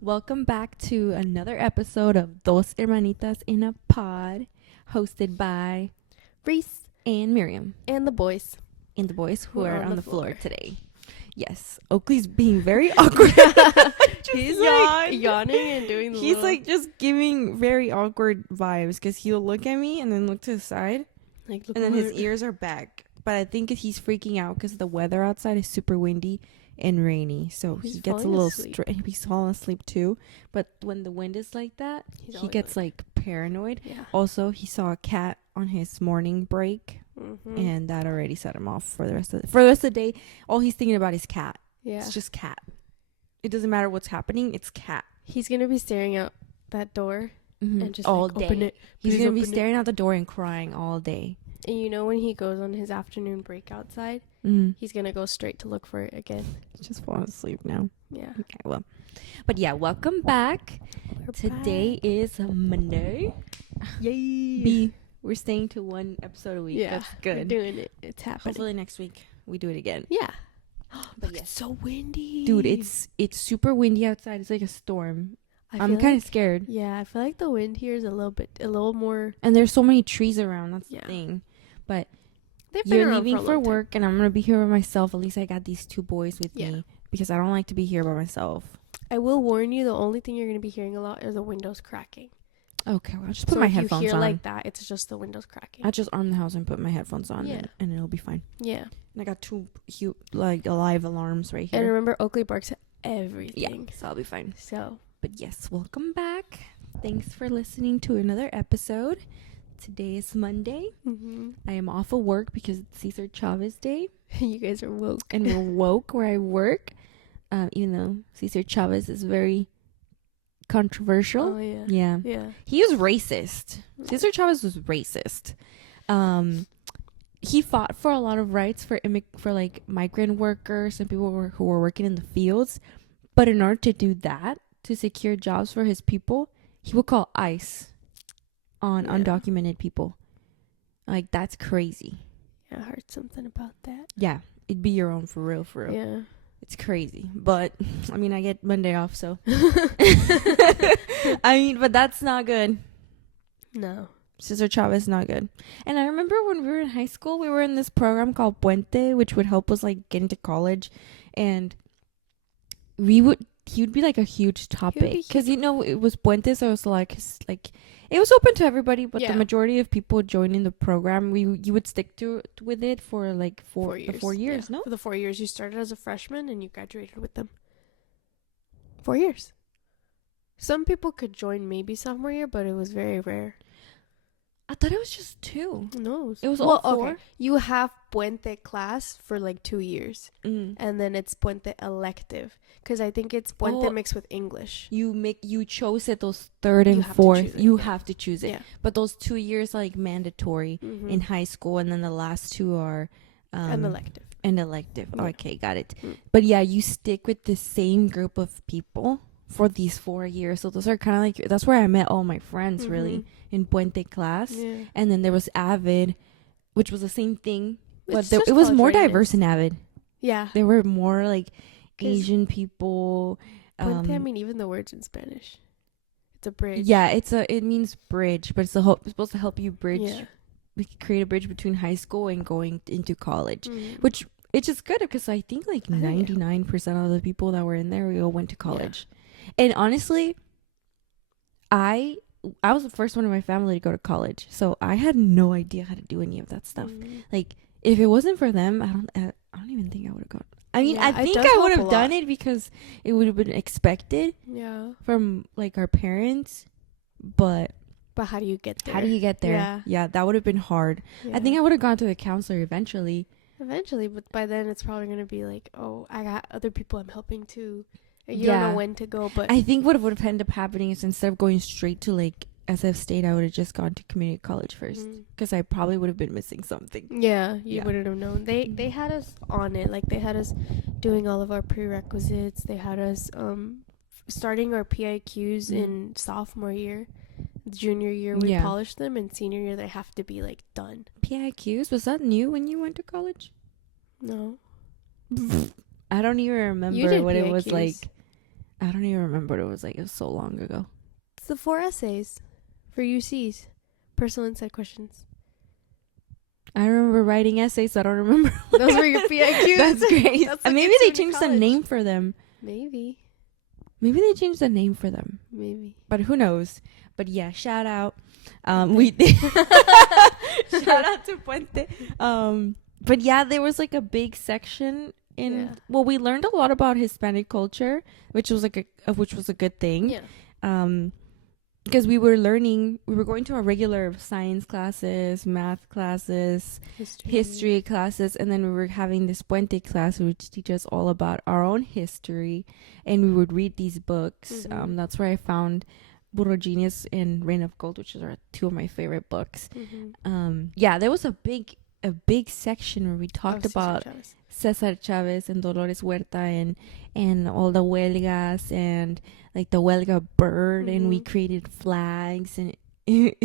Welcome back to another episode of Dos Hermanitas in a Pod, hosted by Reese and Miriam and the boys and the boys who We're are on on the the floor floor. today. Yes, Oakley's being very awkward. He's yawned. yawning and doing the He's little, like just giving very awkward vibes because he'll look at me and then look to the side, look and then his over. ears are back. But I think he's freaking out because the weather outside is super windy and rainy, so He's he gets a falling little asleep. he's falling asleep too. But when the wind is like that, He's he always gets like paranoid. yeah. Also, he saw a cat on his morning break, Mm-hmm. and that already set him off for the rest of the day. All he's thinking about is cat. Yeah. It's just cat. It doesn't matter what's happening. It's cat. He's gonna be staring out that door and just all like, day. open it. He's Please gonna be open it. staring out the door and crying all day. And you know when he goes on his afternoon break outside, he's gonna go straight to look for it again. Just falling asleep now. Yeah. Okay, well, but yeah, welcome back. We're Today back. is Monday. Yay. We're staying to one episode a week. Yeah. That's good. We're doing it. It's happening. Hopefully next week we do it again. Yeah. But Look, yes. it's so windy. Dude, it's super windy outside. It's like a storm. I'm feel kind of like- scared. Yeah, I feel like the wind here is a little more. And there's so many trees around. That's Yeah. the thing. But They've been you're around leaving a for long time. work, and I'm gonna be here by myself. At least I got these two boys with Yeah. me because I don't like to be here by myself. I will warn you, the only thing you're going to be hearing a lot are the windows cracking. Okay, well, I'll just put So my if you headphones hear on. like that, it's just the windows cracking. I'll just arm the house and put my headphones on, Yeah. and it'll be fine. Yeah. And I got two like live alarms right And here. remember, Oakley barks at Yeah, everything. so I'll be fine. So, But yes, welcome back. Thanks for listening to another episode. Today is Monday. I am off of work because it's Cesar Chavez Day, you guys are woke. and we're woke where I work. Even though Cesar Chavez is very controversial. Oh, yeah. Yeah. Yeah. He was racist. Cesar Chavez was racist. He fought for a lot of rights for like migrant workers and people who were working in the fields. But in order to do that, to secure jobs for his people, he would call ICE on Yeah. undocumented people. Like, that's crazy. Yeah, I heard something about that. Yeah, it'd be your own for real, for real. Yeah. It's crazy. But, I mean, I get Monday off, so. I mean, but that's not good. No. Cesar Chavez, not good. And I remember when we were in high school, we were in this program called Puente, which would help us like get into college. And he would be like a huge topic because it was Puente, so it was like it was open to everybody, but Yeah. the majority of people joining the program, you would stick with it for like 4 years, Yeah. no? For the 4 years, you started as a freshman and you graduated with them. 4 years. Some people could join maybe sophomore year, but it was very rare. I thought it was just 2. No, It was all 4? okay. You have Puente class for like 2 years, and then it's Puente elective, because I think it's Puente mixed with English. You chose it those third and You have to fourth. choose it, You yeah. have to choose it. Yeah. But those 2 years are like mandatory in high school, and then the last 2 are An elective. an elective. Yeah. Okay, got it. Mm. But yeah, you stick with the same group of people for these 4 years. So those are kind of like, that's where I met all my friends really, in Puente class. Yeah. And then there was Avid, which was the same thing, but It's just it was college more readiness. diverse in Avid. Yeah. There were more like 'Cause Asian people. Puente, I mean, even the words in Spanish. It's a bridge. Yeah, it means bridge, but it's supposed to help you bridge, Yeah. create a bridge between high school and going into college, Mhm. which it's just good because I think like I think, yeah. 99% of the people that were in there, we all went to college. And honestly, I was the first one in my family to go to college, so I had no idea how to do any of that stuff. Mhm. Like, if it wasn't for them, I don't even think I would have gone. I mean, Yeah, I it think does I would help have a done lot. it because it would have been expected Yeah. from like our parents, but But how do you get there? how do you get there? Yeah. Yeah, that would have been hard. I think I would have gone to the counselor eventually. Eventually, but by then it's probably going to be like, oh, I got other people I'm helping too. And you Yeah. don't know when to go, but I think what would have ended up happening is instead of going straight to like SF State, I would have just gone to community college first Mhm. because I probably would have been missing something. Yeah, you Yeah. wouldn't have known. They had us on it. Like, they had us doing all of our prerequisites. They had us starting our PIQs in sophomore year. Junior year we Yeah. polished them, and senior year they have to be like done. PIQs, was that new when you went to college? No. I don't even remember did what it was PIQs. like. I don't even remember what it was like. It was so long ago. It's the 4 essays for UCs. Personal insight questions. I remember writing essays, so I don't remember. Those were your PIQs. That's great. That's And what maybe gets they you into changed the college. name for them. Maybe. Maybe they changed the name for them. Maybe. But who knows? But yeah, shout out. We shout out to Puente. But yeah, there was like a big section in. Well, we learned a lot about Hispanic culture, which was like which was a good thing. Yeah. Because we were going to our regular science classes, math classes, history classes, and then we were having this Puente class, which teaches us all about our own history, and we would read these books. Mm-hmm. That's where I found Burro Genius and Reign of Gold, which are two of my favorite books. Mm-hmm. Yeah, there was a big section where we talked about Cesar Chavez and Dolores Huerta and all the huelgas and like the huelga bird, and we created flags, and it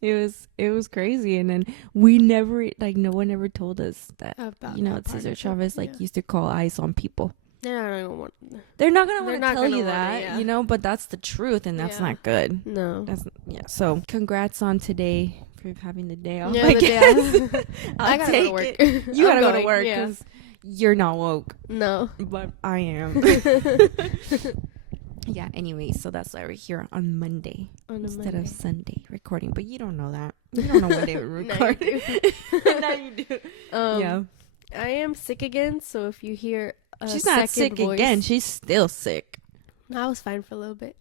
was crazy. And then we never, like, no one ever told us that About Cesar Chavez used to call ice on people. They're not gonna want to tell you that, but that's the truth, and that's not good. No. So congrats on today for having the day off. Yeah, the day off. I gotta go to work. You gotta go to work because you're not woke. No, but I am. Yeah. Anyway, so that's why we're here on Monday instead of Sunday recording. But you don't know that. You don't know when they would record. Now you do. Yeah. I am sick again, so if you hear she's not sick voice, again. She's still sick. I was fine for a little bit.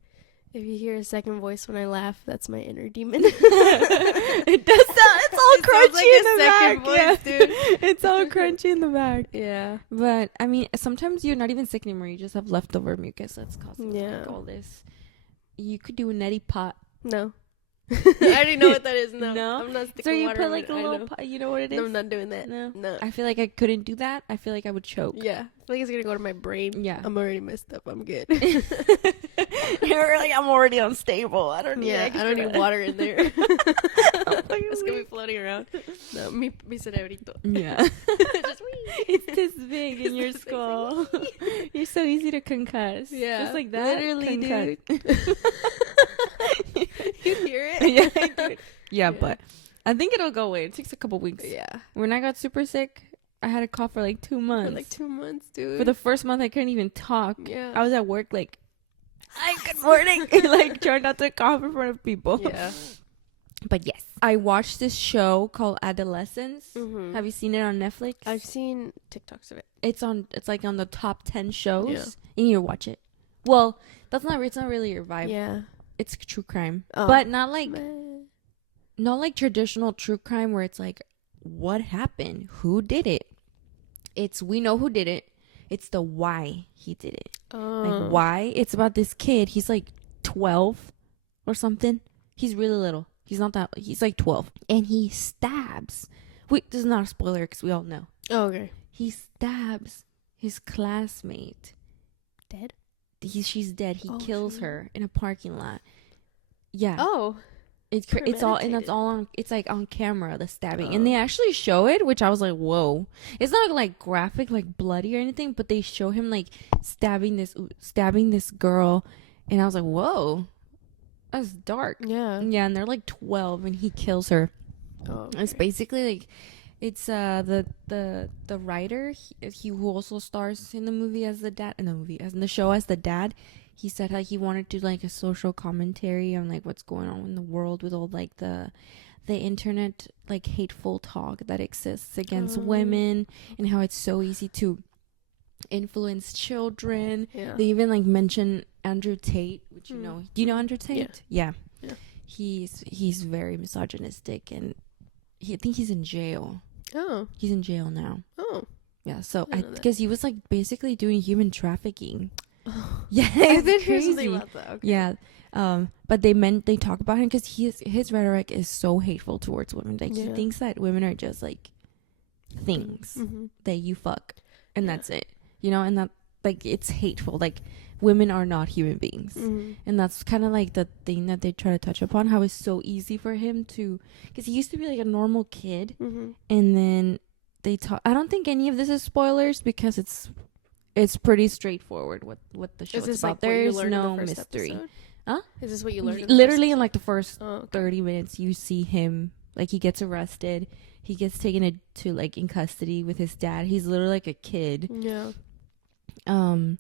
If you hear a second voice when I laugh, that's my inner demon. It does sound. It's all crunchy like in a the second back. voice, dude. It's all crunchy in the back. Yeah. But I mean, sometimes you're not even sick anymore. You just have leftover mucus that's causing like all this. You could do a neti pot. No. I already know what that is. No. I'm not sticking so you water put like a little pot. You know what it is? No, I'm not doing that. No. I feel like I couldn't do that. I feel like I would choke. Yeah. I feel like it's gonna go to my brain. Yeah. I'm already messed up. I'm good. You're like, I'm already unstable. I don't need. I don't need water in there. It's gonna be floating around. No, mi cerebrito. Yeah. Just it's this big in your skull. You're so easy to concuss. Yeah. Just like that. Literally, dude. You hear it? Yeah, yeah, but I think it'll go away. It takes a couple weeks. Yeah. When I got super sick, I had a cough for like 2 months. For like 2 months, dude. For the first month, I couldn't even talk. Yeah. I was at work like, hi, good morning. Like, trying not to cough in front of people. Yeah. But yes, I watched this show called Adolescence. Mm-hmm. Have you seen it on Netflix? I've seen TikToks of it. It's like on the top 10 shows. Yeah. You need to watch it. Well, it's not really your vibe. Yeah. It's true crime, but not like Man. not like traditional true crime where it's like, what happened? Who did it? It's we know who did it. It's the why he did it. Like why? It's about this kid. He's like 12 or something. He's really little. He's not that. He's like 12, and he stabs. Wait, this is not a spoiler because we all know. Oh, okay. He stabs his classmate. Dead? She's dead. He kills her in a parking lot. Yeah. Oh. It's all, and that's all on. It's like on camera, the stabbing, and they actually show it, which I was like, whoa. It's not like graphic, like bloody or anything, but they show him like stabbing this girl, and I was like, whoa, that's dark. Yeah. Yeah, and they're like 12, and he kills her. Oh. Okay. It's basically like, it's the writer, he who also stars in the movie as the dad, in the show as the dad. He said how he wanted to like a social commentary on like what's going on in the world with all like the internet like hateful talk that exists against women, and how it's so easy to influence children. Yeah. They even like mention Andrew Tate, which you know. Do you know Andrew Tate? Yeah. He's very misogynistic, and I think he's in jail. Oh. He's in jail now. Oh. Yeah. So because he was like basically doing human trafficking. Oh. Yeah, I did hear crazy. something about that. Okay. Yeah. But they talk about him because his rhetoric is so hateful towards women. Like he thinks that women are just like things that you fuck, and that's it. You know, and that like it's hateful. Like women are not human beings, and that's kind of like the thing that they try to touch upon. How it's so easy for him to, because he used to be like a normal kid, and then they talk. I don't think any of this is spoilers because it's It's pretty straightforward what the Is show's this about. like what you There's learned in no the first mystery. episode? Huh? Is this what you learned? Literally in like the first Oh, okay. 30 minutes, you see him, like, he gets arrested. He gets taken to like in custody with his dad. He's literally like a kid. Yeah. And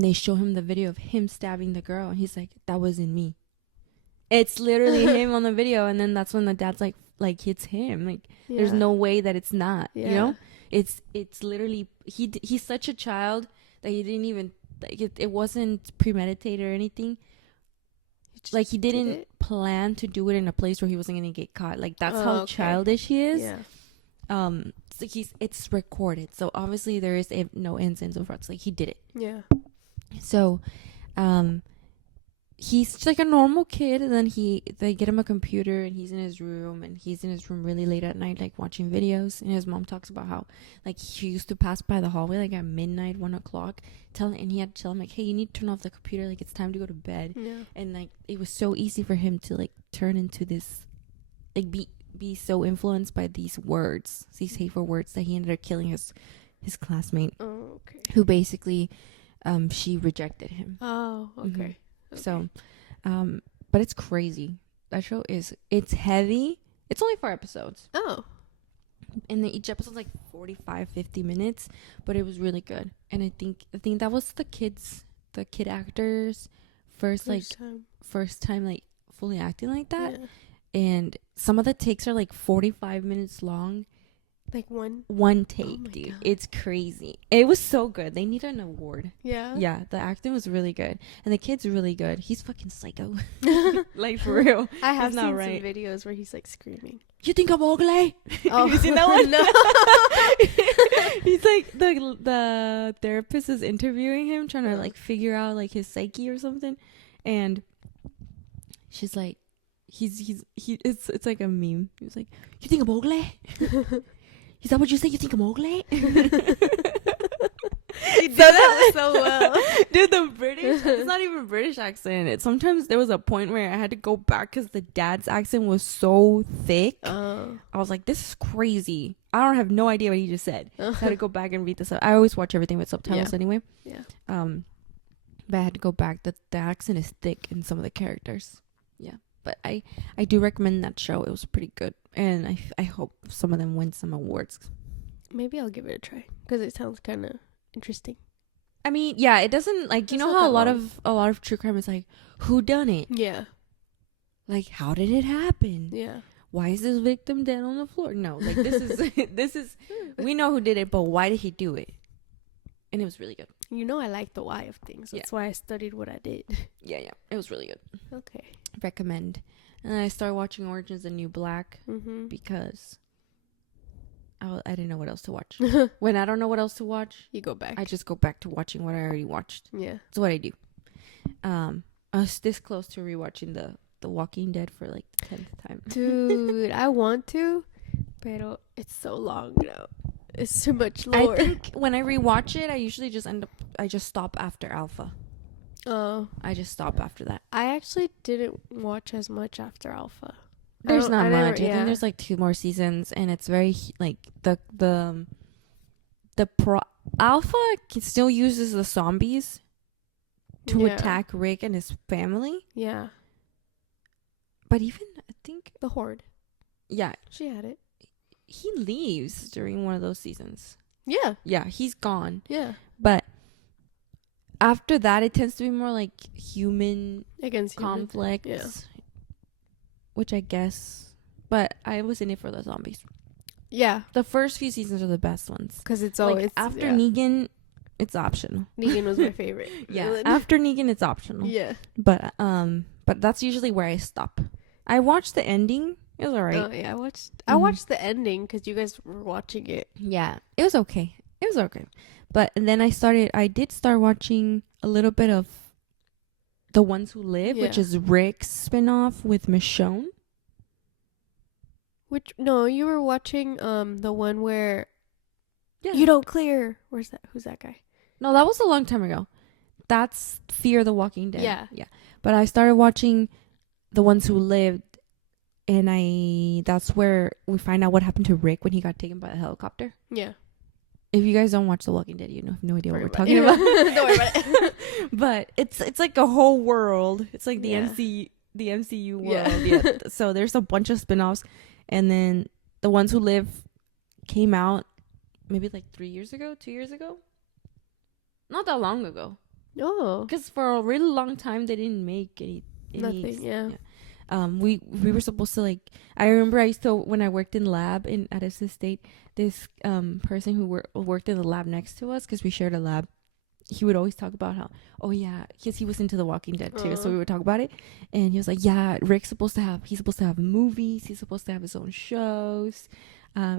they show him the video of him stabbing the girl, and he's like, "That wasn't me." It's literally him on the video, and then that's when the dad's like it's him. Like, Yeah. there's no way that it's not. Yeah. You know, it's literally he's such a child that he didn't even like it wasn't premeditated or anything. Like, he didn't plan to do it in a place where he wasn't gonna get caught. Like, that's how childish he is. Yeah. So it's recorded, so obviously there is no instance of frauds. Like, he did it. Yeah. So, he's just like a normal kid, and then they get him a computer, and he's in his room really late at night, like watching videos. And his mom talks about how, like, he used to pass by the hallway like at midnight, 1 o'clock, and he had to tell him, like, hey, you need to turn off the computer, like, it's time to go to bed. Yeah. And like, it was so easy for him to like turn into this, like, be so influenced by these hateful words, that he ended up killing his classmate. Oh, okay. Who basically, she rejected him. Oh, okay. Mm-hmm. Okay. So, but it's crazy. That show it's heavy. It's only 4 episodes. Oh. And then each episode's like 45-50 minutes, but it was really good. And I think that was the kid actors first time like fully acting like that. Yeah. And some of the takes are like 45 minutes long. Like one take, dude. God. It's crazy. It was so good. They need an award. Yeah. Yeah, the acting was really good, and the kid's really good. He's fucking psycho. Like, for real. I have He's seen not right. some videos where he's like screaming. You think I'm ugly? Oh, you seen that one? No. He's like, the therapist is interviewing him, trying to like figure out like his psyche or something, and she's like, it's like a meme. He was like, you think I'm ugly? Is that what you say? You think I'm ugly? You did that so well. Dude, the British, it's not even British accent. Sometimes there was a point where I had to go back because the dad's accent was so thick. I was like, this is crazy. I don't have no idea what he just said. I had to go back and read this up. I always watch everything with subtitles anyway. Yeah. But I had to go back. The accent is thick in some of the characters. Yeah. But I do recommend that show. It was pretty good. And I hope some of them win some awards. Maybe I'll give it a try because it sounds kind of interesting. I mean, yeah, it doesn't, like, you know how a lot of true crime is like, who done it? Yeah. Like, how did it happen? Yeah. Why is this victim dead on the floor? No, like, this is we know who did it, but why did he do it? And it was really good. You know, I like the why of things. That's why I studied what I did. Yeah, it was really good. Okay. Recommend. And then I started watching Orange is the New Black because I didn't know what else to watch. When I don't know what else to watch, you go back. I just go back to watching what I already watched. Yeah. That's what I do. I was this close to rewatching the Walking Dead for like the 10th time. Dude, I want to, but it's so long now. It's too much lore. I think when I rewatch it, I usually just I just stop after Alpha. Oh. I just stop after that. I actually didn't watch as much after Alpha. There's not much. I think there's like 2 more seasons, and it's very like Alpha still uses the zombies to attack Rick and his family. Yeah. But even I think the Horde. Yeah, she had it. He leaves during one of those seasons. Yeah. Yeah, he's gone. Yeah. But after that, it tends to be more like human against conflicts. Yeah. Which I guess, but I was in it for the zombies. Yeah. The first few seasons are the best ones. Because it's always... Like, after Negan, it's optional. Negan was my favorite. Yeah. After Negan, it's optional. Yeah. But that's usually where I stop. I watched the ending. It was alright. Oh, yeah. I watched the ending because you guys were watching it. Yeah. It was okay. But then I did start watching a little bit of The Ones Who Live, which is Rick's spinoff with Michonne. No, you were watching the one where you don't clear. Who's that guy? No, that was a long time ago. That's Fear the Walking Dead. Yeah. But I started watching The Ones Who Lived, and that's where we find out what happened to Rick when he got taken by the helicopter. Yeah. If you guys don't watch The Walking Dead, you have no idea what we're Don't talking about. worry about it. But it's like a whole world. It's like the Yeah. MCU world. Yeah. Yeah. So there's a bunch of spin-offs, and then The Ones Who Live came out maybe like 2 years ago, not that long ago. Oh, Because for a really long time they didn't make any nothing. Yeah. we were supposed to like. I remember I used to, when I worked in lab at SS State, this person who worked in the lab next to us, because we shared a lab. He would always talk about how, oh yeah, because he was into The Walking Dead too, so we would talk about it, and he was like, yeah, he's supposed to have movies, he's supposed to have his own shows.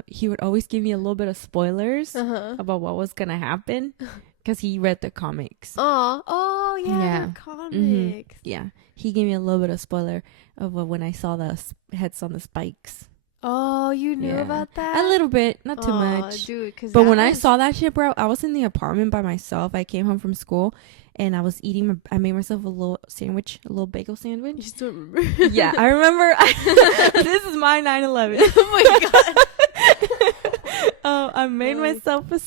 He would always give me a little bit of spoilers about what was gonna happen, because he read the comics. Oh yeah, Yeah. comics. Yeah, he gave me a little bit of spoiler of when I saw the heads on the spikes. Oh, you knew Yeah. about that? A little bit, not too much. Dude, But when I saw that shit, bro, I was in the apartment by myself. I came home from school, and I was eating. I made myself a little sandwich, a little bagel you sandwich. still remember? Yeah, I remember. This is my 9/11. Oh my god. I made myself a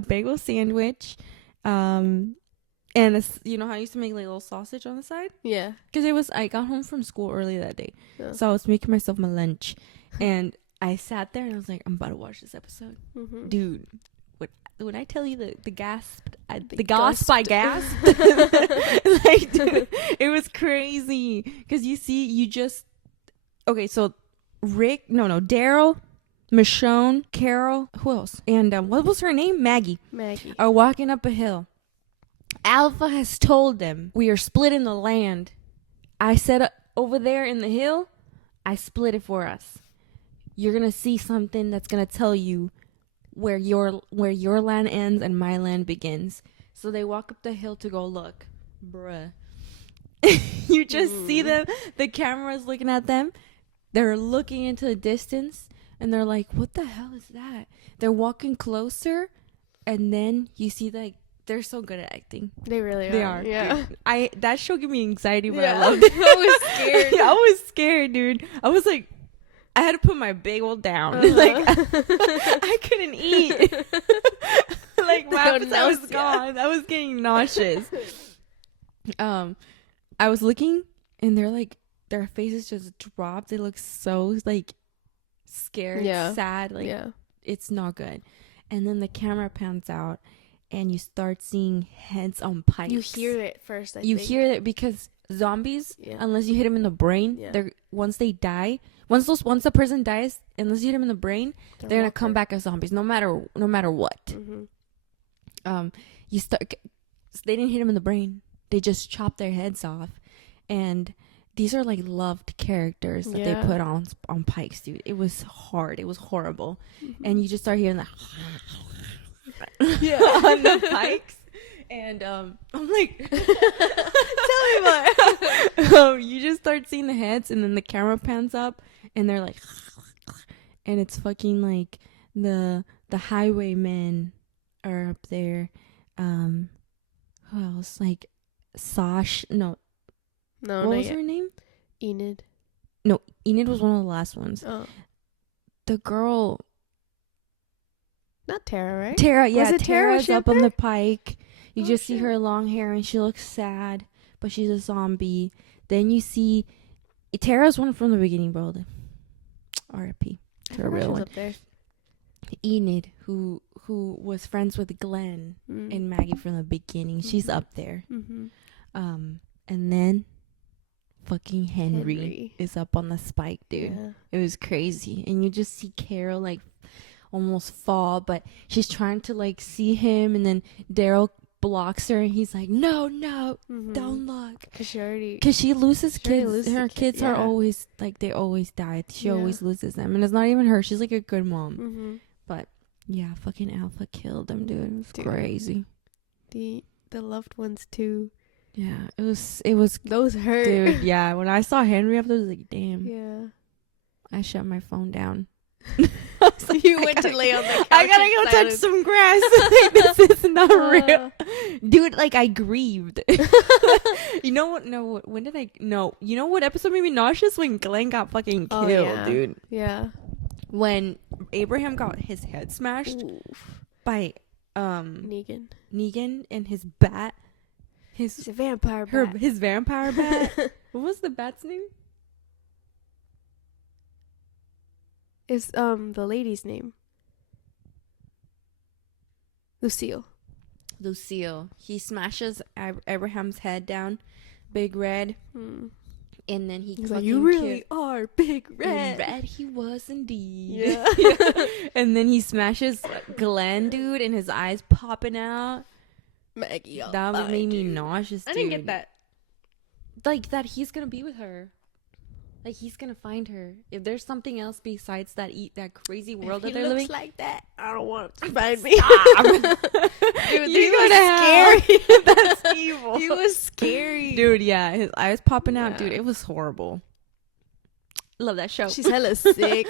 bagel sandwich, and you know how I used to make like a little sausage on the side, Yeah. because I got home from school early that day, Yeah. so I was making myself my lunch, and I sat there and I was like, I'm about to watch this episode, Mm-hmm. dude. When I tell you the gasp, The the gasp I gasped. gasped, like, dude, it was crazy, because okay, so Daryl, Michonne, Carol, who else? And what was her name? Maggie are walking up a hill. Alpha has told them, we are splitting the land. I said over there in the hill, I split it for us. You're gonna see something that's gonna tell you where your land ends and my land begins. So they walk up the hill to go look. Bruh. You just see them, the camera's looking at them. They're looking into the distance, and they're like, what the hell is that? They're walking closer, and then you see, like, they're so good at acting. They really are. They are. Yeah. Dude. That show gave me anxiety, but Yeah. I loved it. I was scared. Yeah, I was scared, dude. I was like, I had to put my bagel down. Uh-huh. Like, I couldn't eat. Like, my appetite was gone. I was getting nauseous. I was looking, and they're like, their faces just dropped. They look so like scared, sad. Like, it's not good. And then the camera pans out, and you start seeing heads on pikes. You hear it first. You hear it because zombies, unless you hit them in the brain, they're once they die. Once a person dies, unless you hit them in the brain, they're gonna come back as zombies, no matter what. Mm-hmm. They didn't hit them in the brain. They just chopped their heads off, and these are like loved characters that they put on pikes, dude. It was hard. It was horrible, and you just start hearing that on the pikes. And I'm like, tell me more. You just start seeing the heads, and then the camera pans up, and they're like, and it's fucking like the highwaymen are up there. Who else? Like Sash? No, what was her name? Enid. No, Enid was one of the last ones. Oh, The girl, not Tara, right? Tara. Yeah, Was it Tara? Tara's up on the pike. You just see shit. her long hair, and she looks sad, but she's a zombie. Then you see Tara's one from the beginning, bro. R.I.P. to a real one. Up there. Enid, who was friends with Glenn and Maggie from the beginning, she's up there. Mm-hmm. And then fucking Henry is up on the spike, dude. Yeah. It was crazy, and you just see Carol like almost fall, but she's trying to like see him, and then Daryl blocks her, and he's like, no, don't look, because she loses kids. Her kids are always like, they always die. She always loses them, and it's not even her. She's like a good mom, but yeah, fucking Alpha killed them, dude. It was crazy. The loved ones too. Yeah, it was Those hurt, dude. Yeah, when I saw Henry up there, I was like, damn. Yeah. I shut my phone down. So you went to lay on the couch. I gotta go touch some grass. Like, this is not real, dude. Like, I grieved. You know what? No, when did I? No, you know what episode made me nauseous? When Glenn got fucking killed, dude. Yeah. When Abraham got his head smashed. Oof. by Negan. Negan and his bat. He's a vampire bat. His vampire bat. What was the bat's name? Is the lady's name. Lucille. He smashes Abraham's head down, Big Red, Hmm. and then he's like, you really are Big Red. Red he was indeed. Yeah. And then he smashes Glenn, dude, and his eyes popping out. Maggie, That made me nauseous, dude. I didn't get that. Like, that he's gonna be with her. Like, he's gonna find her. If there's something else besides that crazy world that they're living. Like that, I don't want it to find me. Dude, He was scary. That's evil. He was scary. Dude, yeah. His eyes popping out. Yeah. Dude, it was horrible. Love that show. She's hella sick.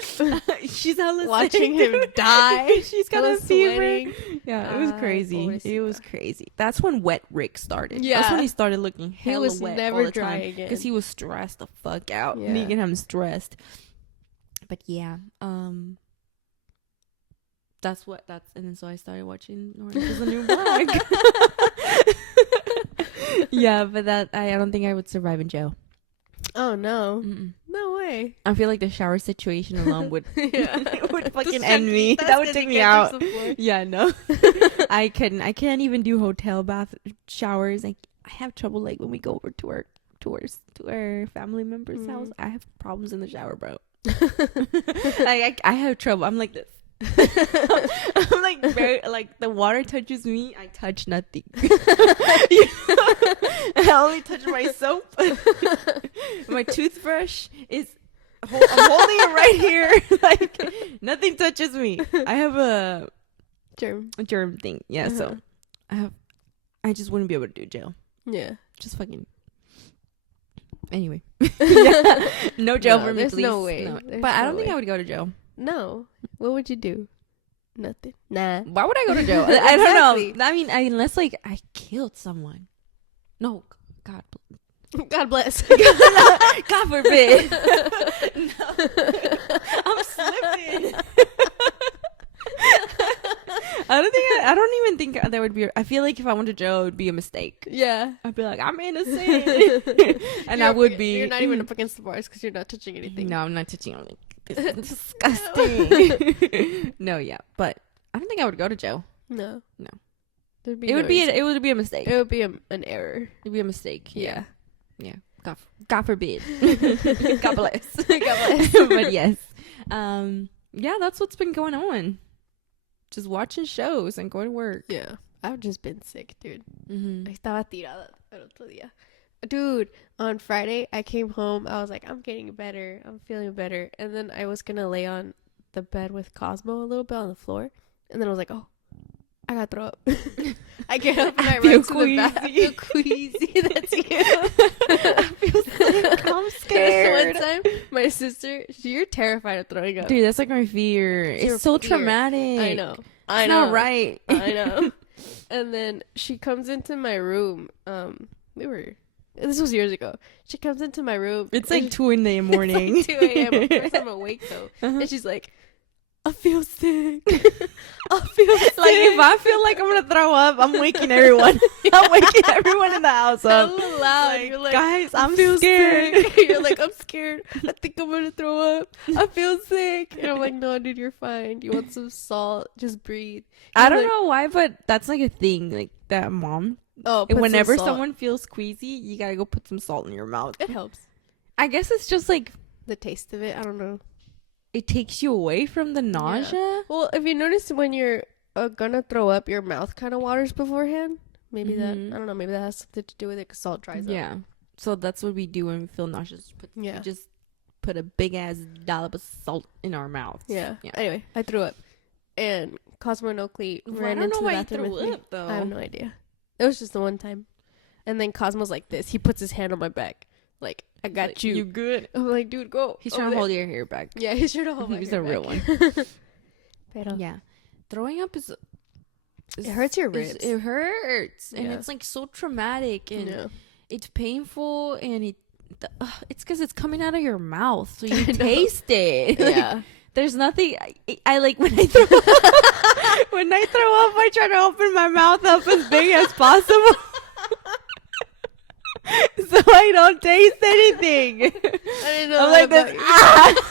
She's hella Watching sick. him die. She's got a fever. Sweating. Yeah, it was crazy. It was crazy. That's when Wet Rick started. Yeah. That's when he started looking hella was wet never all the dry time. again. Because he was stressed the fuck out. Yeah. Negan him stressed. But yeah, and then so I started watching Orange is the New Black. Yeah, but I don't think I would survive in jail. Oh no. Mm-mm. No way. I feel like the shower situation alone would would fucking The end me. that's That would gonna take me get out. to the floor. Yeah, no. I can't even do hotel bath showers. I have trouble like when we go over to our family members' house. I have problems in the shower, bro. Like I have trouble. I'm like this. I'm like very like the water touches me, I touch nothing. I only touch my soap. My toothbrush is I'm holding it right here. Like nothing touches me. I have a germ thing. Yeah, so I just wouldn't be able to do jail. Yeah. Just fucking anyway. Yeah. No jail for me, there's please. no way. No. There's But I no don't think way. I would go to jail. No. What would you do? Nothing. Nah. Why would I go to jail? I don't Exactly. know. I mean, unless like I killed someone. No, God, God bless. God forbid. No. I'm slipping. I don't even think that would be. I feel like if I went to jail, it would be a mistake. Yeah. I'd be like, I'm innocent, and I would be. You're not even up against the bars because you're not touching anything. No, I'm not touching anything. This is disgusting. No, yeah, but I don't think I would go to jail. No. There'd be It no would be. reason. It would be a mistake. It would be an error. It'd be a mistake. Yeah. Yeah. God forbid. God bless. God bless. But yes. Yeah, that's what's been going on. Just watching shows and going to work. Yeah. I've just been sick, dude. Mm-hmm. Estaba tirada el otro día. Dude, on Friday, I came home. I was like, I'm getting better. I'm feeling better. And then I was going to lay on the bed with Cosmo a little bit on the floor. And then I was like, oh, I got to throw up. I get up and I feel run to the bath. I feel queasy. That's you. I feel sick. I'm scared. One time, my sister, you're terrified of throwing up. Dude, that's like my fear. It's your It's so fear. traumatic. I know. It's not right. I know. And then she comes into my room. This was years ago. She comes into my room. It's like 2 in the morning. It's like 2 a.m. Of course I'm awake though. And she's like, I feel sick. I feel sick. Like if I feel like I'm gonna throw up, I'm waking everyone. I'm waking everyone in the house up. Hella loud. Like, You're like, guys, I'm feel scared. sick. You're like, I'm scared. I think I'm gonna throw up. I feel sick. And I'm like, no, dude, you're fine. You want some salt? Just breathe. I don't like- know why, but that's like a thing. Like that mom. Oh, And whenever someone feels queasy, you gotta go put some salt in your mouth. it helps. I guess it's just like The taste of it, I don't know. it takes you away from the nausea. Well, if you notice when you're gonna throw up, your mouth kind of waters beforehand. Maybe Mhm. that, I don't know, maybe that has something to do with it because salt dries up. Yeah. So that's what we do when we feel nauseous. Yeah. Just put a big ass dollop of salt in our mouths. Yeah. Yeah. Anyway, I threw up. And Cosmo and Oakley Well, I ran don't into know the why you bathroom threw with me. up, though. I have no idea. It was just the one time. And then Cosmo's like this. He puts his hand on my back. Like, I got Like, you. You good? I'm like, dude, go. He's over trying to there. hold your hair back. Yeah, he's trying to hold my He's hair a real back. one. Pero Yeah. Throwing up is it hurts your ribs. It hurts. And Yeah. it's like so traumatic. And Yeah. it's painful. And it's because it's coming out of your mouth. So you I know. taste it. Yeah. There's nothing. I like when I throw when I throw up. I try to open my mouth up as big as possible, so I don't taste anything. I didn't know I'm that like this. about you.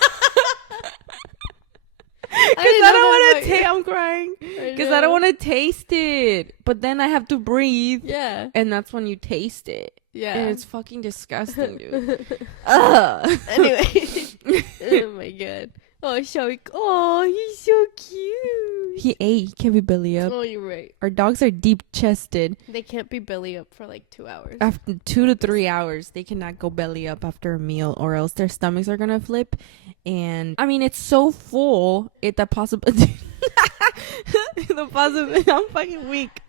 Because I don't want to taste. I'm crying because I don't want to taste it. But then I have to breathe. Yeah. And that's when you taste it. Yeah. And it's fucking disgusting, dude. Ugh. Anyway. Oh my god. Oh, Shelby. Oh, he's so cute. He ate. He can't be belly up. Oh, you're right. Our dogs are deep chested. They can't be belly up for like 2 hours. After 2 to 3 hours, they cannot go belly up after a meal, or else their stomachs are gonna flip. And I mean, it's so full. The possibility. I'm fucking weak.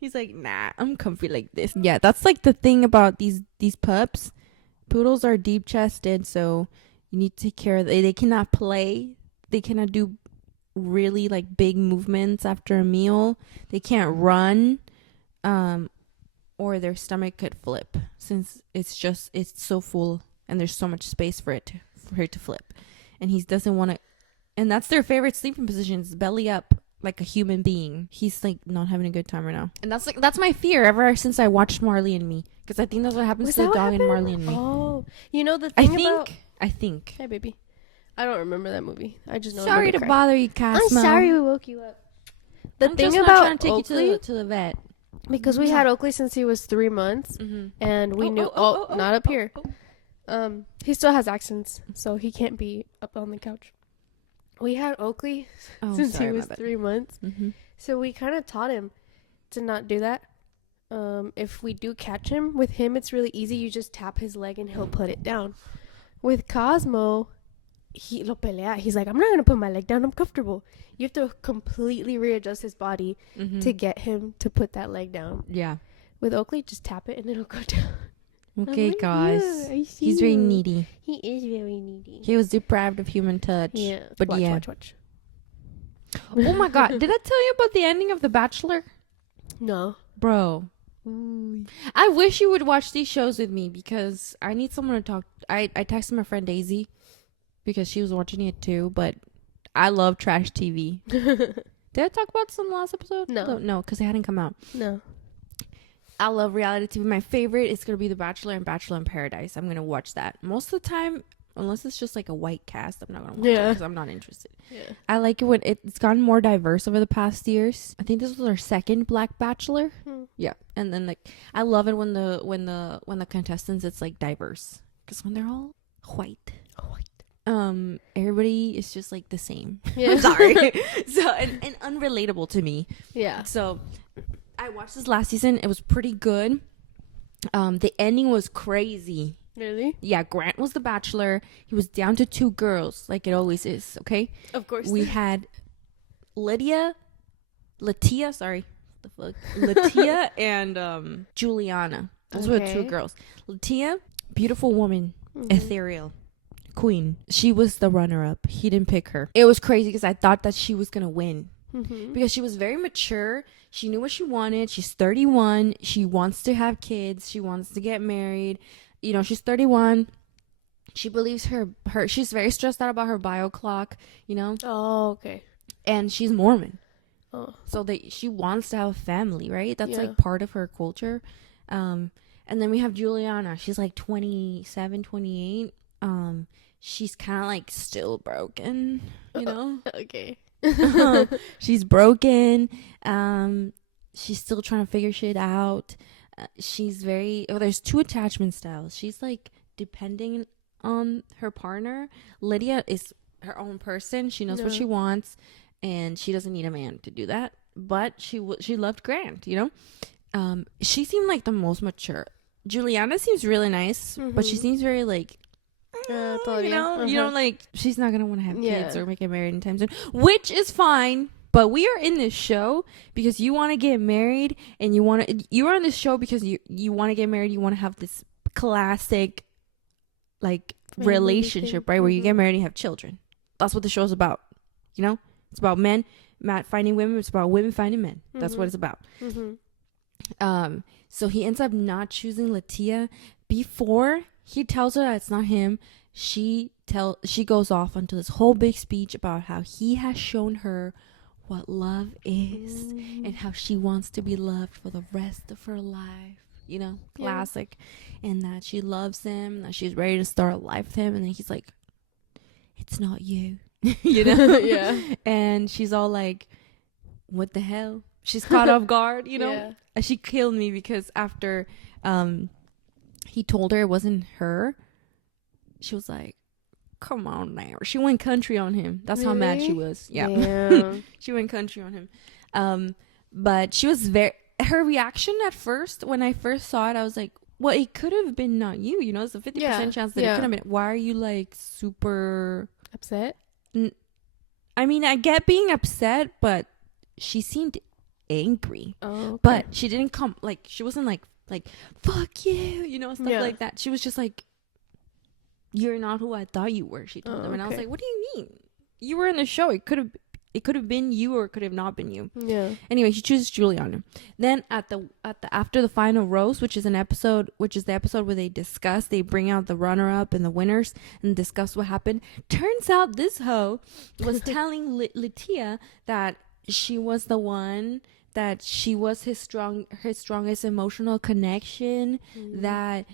He's like, nah, I'm comfy like this. Yeah, that's like the thing about these pups. Poodles are deep chested, so you need to take care of them. They cannot play. They cannot do really like big movements after a meal. They can't run, or their stomach could flip, since it's so full and there's so much space for it to flip. And he doesn't want to. And that's their favorite sleeping position, is belly up, like a human being. He's like not having a good time right now, and that's my fear ever since I watched Marley and Me, because I think that's what happens to the dog in Marley and Me. Oh, you know the thing I think. Hey, baby. I don't remember that movie. I just know. Sorry to bother you, Casmo. I'm sorry we woke you up. The I'm thing just about not trying to take Oakley, you to the vet, because we had Oakley since he was 3 months, and we knew. Not up here. He still has accents, so he can't be up on the couch. We had Oakley since he was 3 months, so we kind of taught him to not do that. If we do catch him, with him it's really easy. You just tap his leg and he'll put it down. With Cosmo, he lo pelea. He's like, I'm not gonna put my leg down. I'm comfortable. You have to completely readjust his body to get him to put that leg down. Yeah. With Oakley, just tap it and it'll go down. Okay, like, guys. Yeah, he's very needy. He is very needy. He was deprived of human touch. Yeah. But watch. Oh my god. Did I tell you about the ending of The Bachelor? No. Bro. I wish you would watch these shows with me, because I need someone to talk. I texted my friend Daisy because she was watching it too, but I love trash TV. Did I talk about this in the last episode? No, because it hadn't come out. No. I love reality TV. My favorite is going to be The Bachelor and Bachelor in Paradise. I'm going to watch that. Most of the time, unless it's just like a white cast, I'm not going to watch it because I'm not interested. Yeah. I like it when it's gotten more diverse over the past years. I think this was our second Black Bachelor. Yeah. And then like I love it when the contestants, it's like diverse, because when they're all white, everybody is just like the same. Yeah. I'm sorry. So and unrelatable to me. Yeah. So I watched this last season. It was pretty good. The ending was crazy. Really? Yeah, Grant was the bachelor. He was down to 2 girls, like it always is, okay? Of course. We had Latia, and Juliana. Those were the 2 girls. Latia, beautiful woman, ethereal, queen. She was the runner-up. He didn't pick her. It was crazy because I thought that she was going to win. Because she was very mature. She knew what she wanted. She's 31. She wants to have kids. She wants to get married. You know, she's 31. She believes her she's very stressed out about her bio clock, you know? Oh, okay. And she's Mormon. Oh. So she wants to have a family, right? That's like part of her culture. And then we have Juliana. She's like 27, 28. She's kind of like still broken, you know? Okay. She's broken. She's still trying to figure shit out. She's there's 2 attachment styles. She's like depending on her partner. Lydia is her own person. She knows what she wants, and she doesn't need a man to do that. But she loved Grant, you know? She seemed like the most mature. Juliana seems really nice, but she seems very like, you know, like she's not gonna want to have kids or get married anytime soon, which is fine. But we are in this show because you want to get married, and you're on this show because you want to get married. You want to have this classic like relationship, right? Where you get married and you have children. That's what the show is about. You know, it's about men finding women. It's about women finding men. That's what it's about. So he ends up not choosing Latia. Before he tells her that it's not him. She goes off onto this whole big speech about how he has shown her what love is and how she wants to be loved for the rest of her life. You know, classic. Yeah. And that she loves him, that she's ready to start a life with him. And then he's like, it's not you. You know? Yeah. And she's all like, what the hell? She's caught off guard, you know? Yeah. And she killed me because after he told her it wasn't her, she was like, come on now. She went country on him. That's how mad she was. Yeah. She went country on him. But she was her reaction at first, when I first saw it, I was like, well, it could have been not you. You know, it's a 50% chance that it could have been. Why are you like super upset? I mean, I get being upset, but she seemed angry. Oh, okay. But she didn't she wasn't like fuck you, you know, stuff like that. She was just like, you're not who I thought you were, she told him. And I was like, what do you mean? You were in the show. It could have been you, or it could have not been you. Yeah. Anyway, she chooses Juliana. Then at the after the final roast, which is the episode where they bring out the runner up and the winners and discuss what happened. Turns out this hoe was telling Latia that she was the one, that she was his strongest emotional connection, that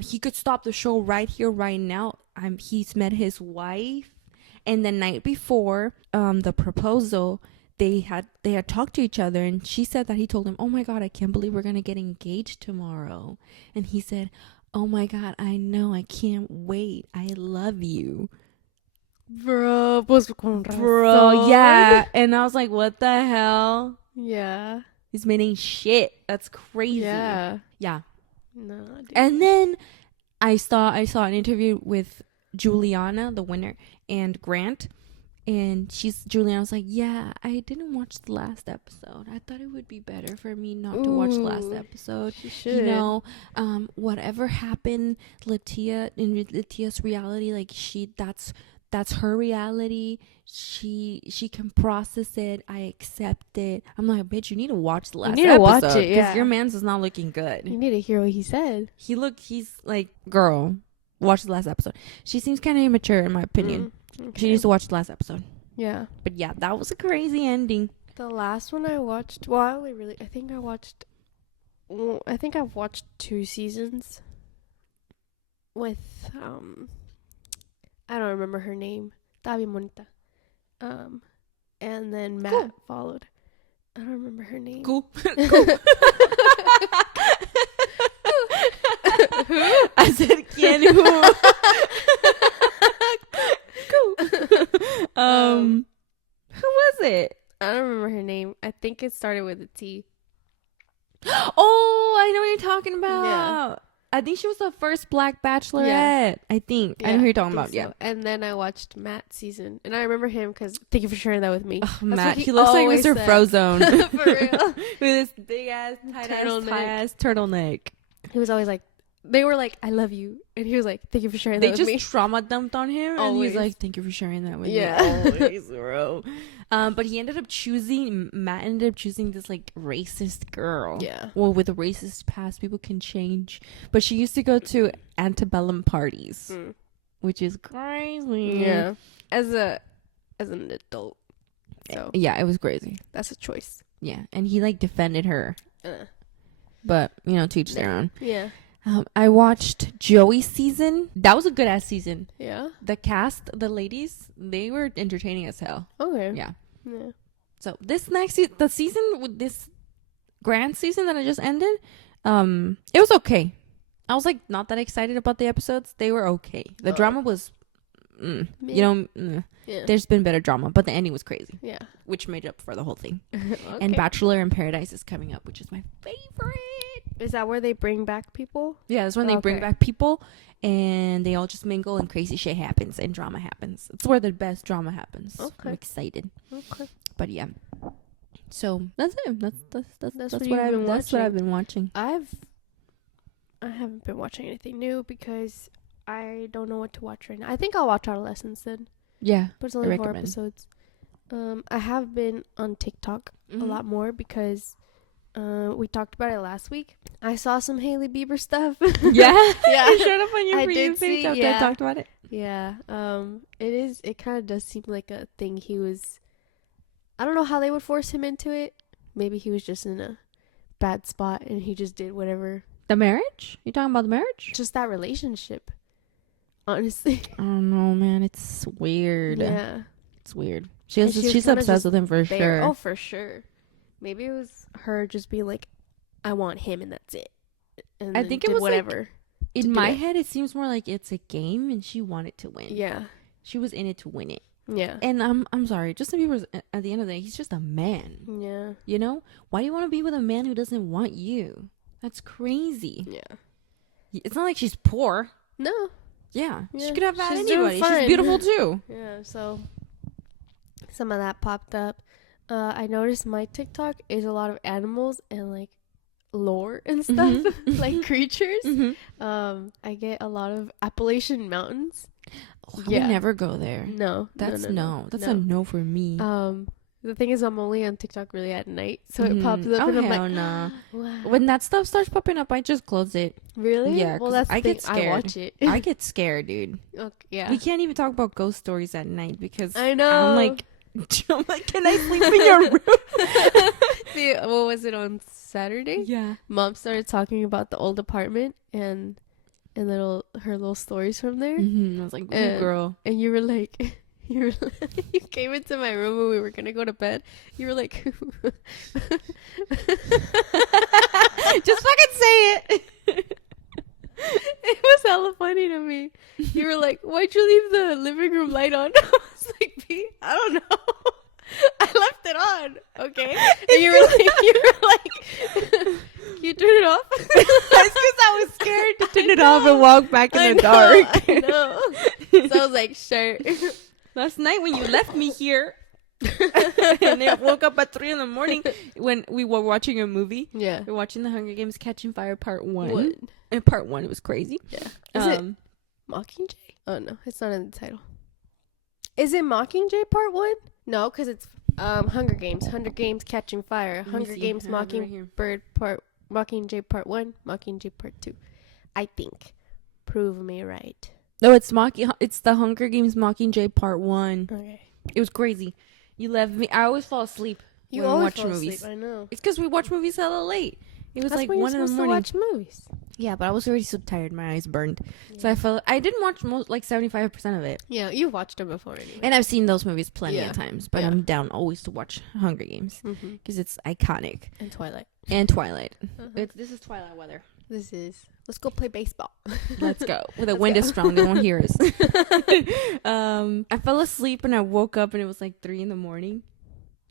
he could stop the show right here, right now. He's met his wife, and the night before the proposal, they had talked to each other, and she said that he told him, oh my God, I can't believe we're gonna get engaged tomorrow. And he said, oh my God, I know, I can't wait, I love you. Bro, yeah. And I was like, what the hell? Yeah. He's meaning shit. That's crazy. Yeah. Yeah. No, dude. And then I saw an interview with Juliana, the winner, and Grant. And Juliana's like, yeah, I didn't watch the last episode. I thought it would be better for me not to watch the last episode. She should. You know, whatever happened, Latia's reality, like that's her reality. She can process it. I accept it. I'm like, bitch, you need to watch the last episode. You need to watch it, yeah. Because your man's is not looking good. You need to hear what he said. He's like, girl, watch the last episode. She seems kind of immature, in my opinion. Okay. She needs to watch the last episode. Yeah. But yeah, that was a crazy ending. The last one I watched, well, I think I've watched 2 seasons with, I don't remember her name. Hermanitas. And then Matt followed. I don't remember her name. Cool. I said, ¿quién? Who? Who was it? I don't remember her name. I think it started with a T. Oh, I know what you're talking about. Yeah. I think she was the first black bachelorette. Yeah. I think. Yeah, I know who you're talking about. So. Yeah. And then I watched Matt's season. And I remember him because, thank you for sharing that with me. Oh, Matt. He looks like Mr. Frozone. For real. With this big ass, tight ass turtleneck. He was always like, they were like, I love you. And he was like, thank you for sharing that with me. They just trauma dumped on him. Always. And he's like, thank you for sharing that with me. Always, bro. But Matt ended up choosing this like racist girl. Yeah. Well, with a racist past, people can change. But she used to go to antebellum parties, which is crazy. Yeah. As an adult. So yeah, it was crazy. That's a choice. Yeah. And he like defended her. But, you know, to each their own. Yeah. I watched Joey's season. That was a good ass season. Yeah. The cast, the ladies, they were entertaining as hell. Okay. Yeah. So this the season with this grand season that I just ended, it was okay. I was like not that excited about the episodes. They were okay. The drama was, you know, there's been better drama, but the ending was crazy. Yeah. Which made up for the whole thing. Okay. And Bachelor in Paradise is coming up, which is my favorite. Is that where they bring back people? Yeah, that's when they bring back people and they all just mingle and crazy shit happens and drama happens. It's where the best drama happens. Okay. I'm excited. Okay. But yeah. So that's it. That's what I've been watching. I haven't been watching anything new because I don't know what to watch right now. I think I'll watch Adolescence then. Yeah. But it's only 4 episodes. I have been on TikTok a lot more because we talked about it last week. I saw some Hailey Bieber stuff. Yeah. Yeah. It showed up on your I For did You page see, after yeah. I talked about it. Yeah. It kind of does seem like a thing he was. I don't know how they would force him into it. Maybe he was just in a bad spot and he just did whatever. The marriage? You talking about the marriage? Just that relationship. Honestly. I don't know, man. It's weird. Yeah. It's weird. And she was She's kinda obsessed just with him for there. sure. Oh, for sure. Maybe it was her just being like, I want him and that's it. And I then think it did was whatever. in do my it. head, it seems more like it's a game and she wanted to win. Yeah. She was in it to win it. Yeah. And I'm sorry, Justin Bieber's at the end of the day, he's just a man. Yeah. You know? Why do you want to be with a man who doesn't want you? That's crazy. Yeah. It's not like she's poor. No. Yeah. Yeah, She could have had she's doing anybody. She's fine. beautiful too. Yeah. So some of that popped up. I noticed my TikTok is a lot of animals and like lore and stuff, Mhm. like creatures. Mm-hmm. I get a lot of Appalachian Mountains. I Yeah. would never go there. No. That's no. That's no. a no for me. The thing is, I'm only on TikTok really at night, so it Mhm. pops up, Oh, and I'm hell like, nah. wow. When that stuff starts popping up, I just close it. Really? Yeah, Well, 'cause that's I the get thing. I scared. watch it. I get scared, dude. Okay, yeah. We can't even talk about ghost stories at night because I know. I'm like, can I sleep in your room? See, what was it on Saturday? Yeah. Mom started talking about the old apartment and her little stories from there, I was like, ooh, girl. and you were like. You came into my room when we were gonna go to bed. You were like, Just fucking say it. it was hella funny to me. You were like, why'd you leave the living room light on? I was like, B, I don't know. I left it on, okay? And you were like, can you turn it off? That's because I was scared to turn it off know. and walk back in the dark. I know. So I was like, sure. Last night when you left me here and I woke up at 3 a.m. when we were watching a movie. Yeah. We were watching The Hunger Games Catching Fire Part 1. What? And Part 1 was crazy. Yeah. Is it Mockingjay? Oh, no. It's not in the title. Is it Mockingjay Part 1? No, because it's Hunger Games. Hunger Games Catching Fire. Let me Hunger see. Games I have it right here. Mockingjay Part 1. Mockingjay Part 2. I think. Prove me right. No, it's the Hunger Games Mockingjay Part 1. Okay. It was crazy. You left me. I always fall asleep You when we always watch fall movies. asleep. I know. It's because we watch movies hella late. It was That's like when 1 you're in the supposed morning. to watch movies. Yeah, but I was already so tired. My eyes burned. Yeah. So I didn't watch like 75% of it. Yeah, you've watched them before anyway. And I've seen those movies plenty Yeah. of times. But Yeah. I'm down always to watch Hunger Games because it's iconic. And Twilight. And Twilight. Uh-huh. This is Twilight weather. This is. Let's go play baseball. Let's go. Well, the Let's wind go. is strong. They won't hear us. I fell asleep and I woke up and it was like 3 a.m.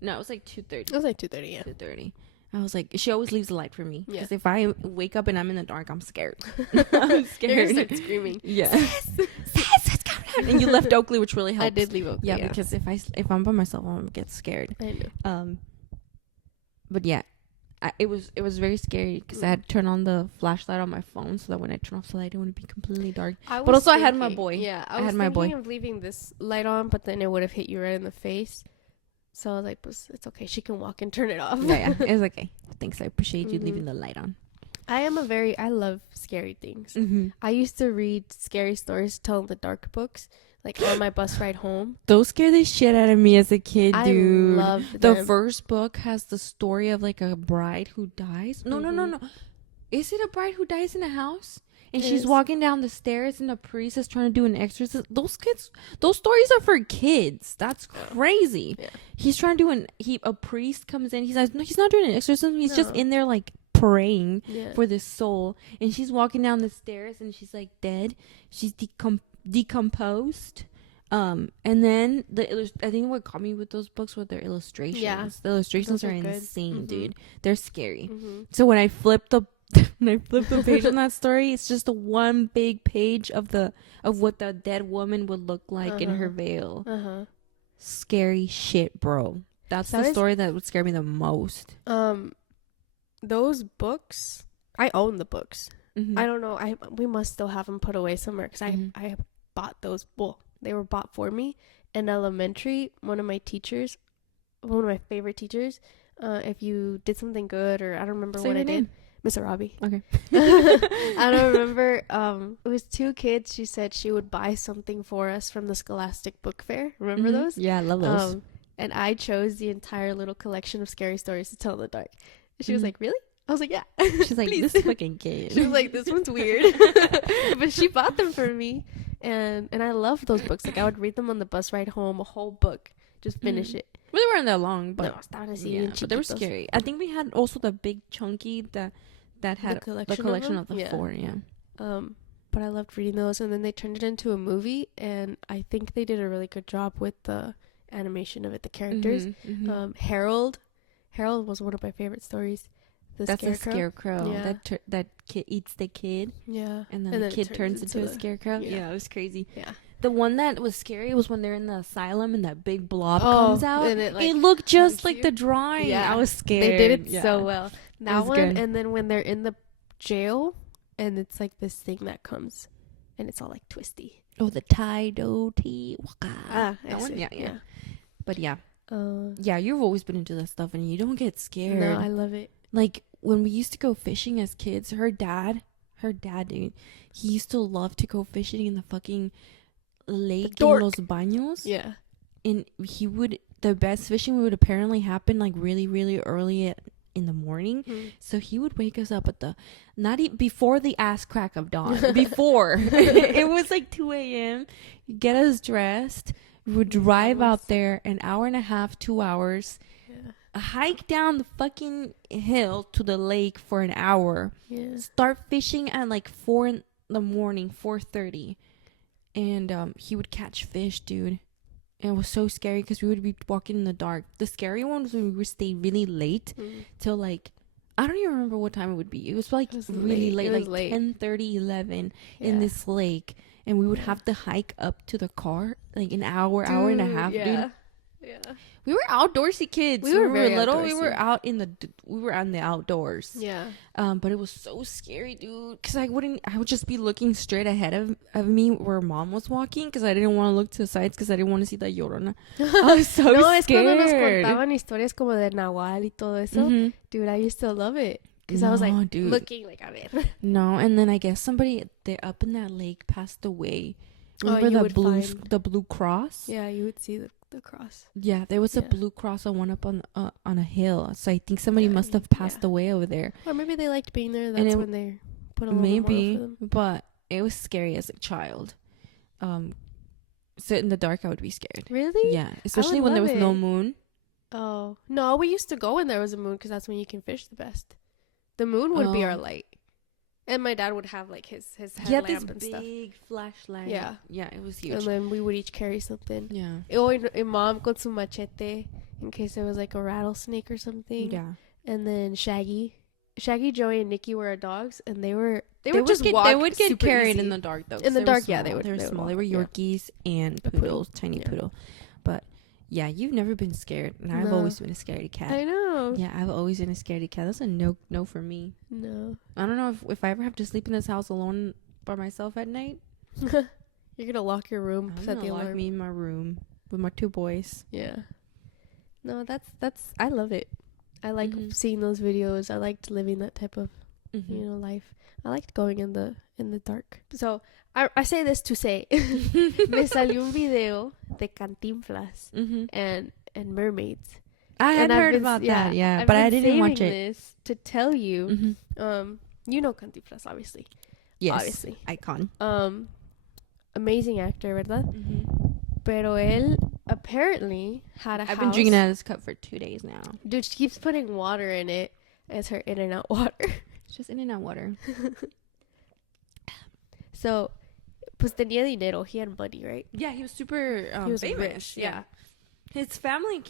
No, it was like 2:30. It was like 2:30. Yeah. 2:30. I was like, she always leaves a light for me. Yeah. Because if I wake up and I'm in the dark, I'm scared. I'm You're gonna scared. start screaming. Yeah. What's going on? And you left Oakley, which really helped. I did leave Oakley. Yeah, because if I'm by myself, I'm gonna get scared. I know. But yeah, it was very scary because I had to turn on the flashlight on my phone so that when I turn off the light, it wouldn't be completely dark. But also I had my boy. Yeah, I was had my boy. thinking of leaving this light on, but then it would have hit you right in the face. So I was like, it's okay. She can walk and turn it off. Yeah, it was okay. Thanks, I appreciate you Mhm. leaving the light on. I love scary things. Mm-hmm. I used to read scary stories, tell the dark books, like on my bus ride home. Those scared the shit out of me as a kid, dude. I loved The them. first book has the story of like a bride who dies. No. Is it a bride who dies in a house? And It she's is. walking down the stairs and the priest is trying to do an exorcism. Those stories are for kids. That's crazy. Yeah. He's trying to do a priest comes in. He's like, no, he's not doing an exorcism. He's just No. in there like praying Yeah. for this soul. And she's walking down the stairs and she's like dead. She's decomposed. And then I think what caught me with those books were their illustrations. Yeah. The illustrations Those are are good. insane, Mhm. dude. They're scary. Mm-hmm. So when I flipped the page on that story, it's just a one big page of what the dead woman would look like in her veil. Uh-huh. Scary shit, bro. That's That the is- story that would scare me the most. Those books, I own the books. Mhm. I don't know. We must still have them put away somewhere because Mhm. I bought those. Well, they were bought for me in elementary. One of my favorite teachers, if you did something good, or I don't remember Say what the I name. did. Mr. Robbie. Okay. I don't remember. It was 2 kids. She said she would buy something for us from the Scholastic Book Fair. Remember those? Yeah, I love those. And I chose the entire little collection of scary stories to tell in the dark. She was like, "Really?" I was like, "Yeah." She's like, "Please." this fucking kid. She was like, "This one's weird," but she bought them for me, and I love those books. Like I would read them on the bus ride home, a whole book, just finish it. Well, they weren't that long, but No, estaban así yeah, bien but they were chiquitos. scary. I think we had also the big chunky that had the collection of the yeah. 4. Yeah. But I loved reading those, and then they turned it into a movie, and I think they did a really good job with the animation of it, the characters. Harold was one of my favorite stories. That's a scarecrow. Yeah. That kid eats the kid, Yeah. and then the kid turns into a scarecrow. Yeah. It was crazy. Yeah. The one that was scary was when they're in the asylum and that big blob comes out. And it looked just like the drawing. Yeah. I was scared. They did it so well. That one, good. and then when they're in the jail, and it's like this thing that comes, and it's all like twisty. Oh, the Taido Waka. That one? Yeah. But yeah. Yeah, you've always been into that stuff, and you don't get scared. No, I love it. Like, when we used to go fishing as kids, her dad, dude, he used to love to go fishing in the fucking lake in Los Baños. Yeah. And the best fishing would apparently happen, like, really, really early in the morning. So he would wake us up at before the ass crack of dawn. Before. It was like 2 a.m. Get us dressed. We would drive out there an hour and a half, 2 hours. Hike down the fucking hill to the lake for an hour. Yeah. Start fishing at like 4 in the morning, 4:30, and he would catch fish, dude. And it was so scary because we would be walking in the dark. The scary one was when we would stay really late till like, I don't even remember what time it would be. It was like really late, like 10:30, 11 in this lake, and we would have to hike up to the car like an hour, hour and a half, dude. Yeah. We were outdoorsy kids. We were very little. outdoorsy. We were out in the outdoors. Yeah. But it was so scary, dude. Cause I would just be looking straight ahead of me where mom was walking. Cause I didn't want to look to the sides. Cause I didn't want to see the Llorona. I was so scared. No, es cuando nos contaban historias como de Nahual y todo eso. Dude, I used to love it. Cause I was like looking like a ver. No, and then I guess somebody up in that lake passed away. Remember the blue cross? Yeah, you would see the cross. Yeah, there was a blue cross on one up on a hill. So I think somebody must have passed away over there. Or maybe they liked being there. That's when they put a little more for them. But it was scary as a child. So in the dark, I would be scared. Really? Yeah, especially when there was no moon. Oh no, we used to go when there was a moon because that's when you can fish the best. The moon would be our light. And my dad would have like his headlamp and stuff. He had this big flashlight. Yeah. Yeah, it was huge. And then we would each carry something. Yeah. Or mom con su machete in case there was like a rattlesnake or something. Yeah. And then Shaggy, Joey, and Nikki were our dogs, and they would get carried easy. in the dark though. In the dark, yeah, they were small. They were Yorkies and poodles, tiny poodle. But yeah, you've never been scared, and I've always been a scaredy cat. I know. Yeah, I've always been a scaredy cat. That's a no for me. No. I don't know if I ever have to sleep in this house alone by myself at night. You're gonna lock your room. Set the alarm. Lock me in my room with my 2 boys. Yeah. No, that's. I love it. I like seeing those videos. I liked living that type of, life. I liked going in the dark. So I say this to say, me salió un video de Cantinflas and mermaids. I had heard about that, yeah, but I didn't watch it. This to tell you, you know Cantinflas, obviously. Yes, obviously, icon. Amazing actor, ¿verdad? Pero él apparently had a house. I've been drinking out of this cup for 2 days now. Dude, she keeps putting water in it as her in and out water. It's just in and out water. So, pues tenía dinero. He had money, right? Yeah, he was super he was famous. Rich, yeah. His family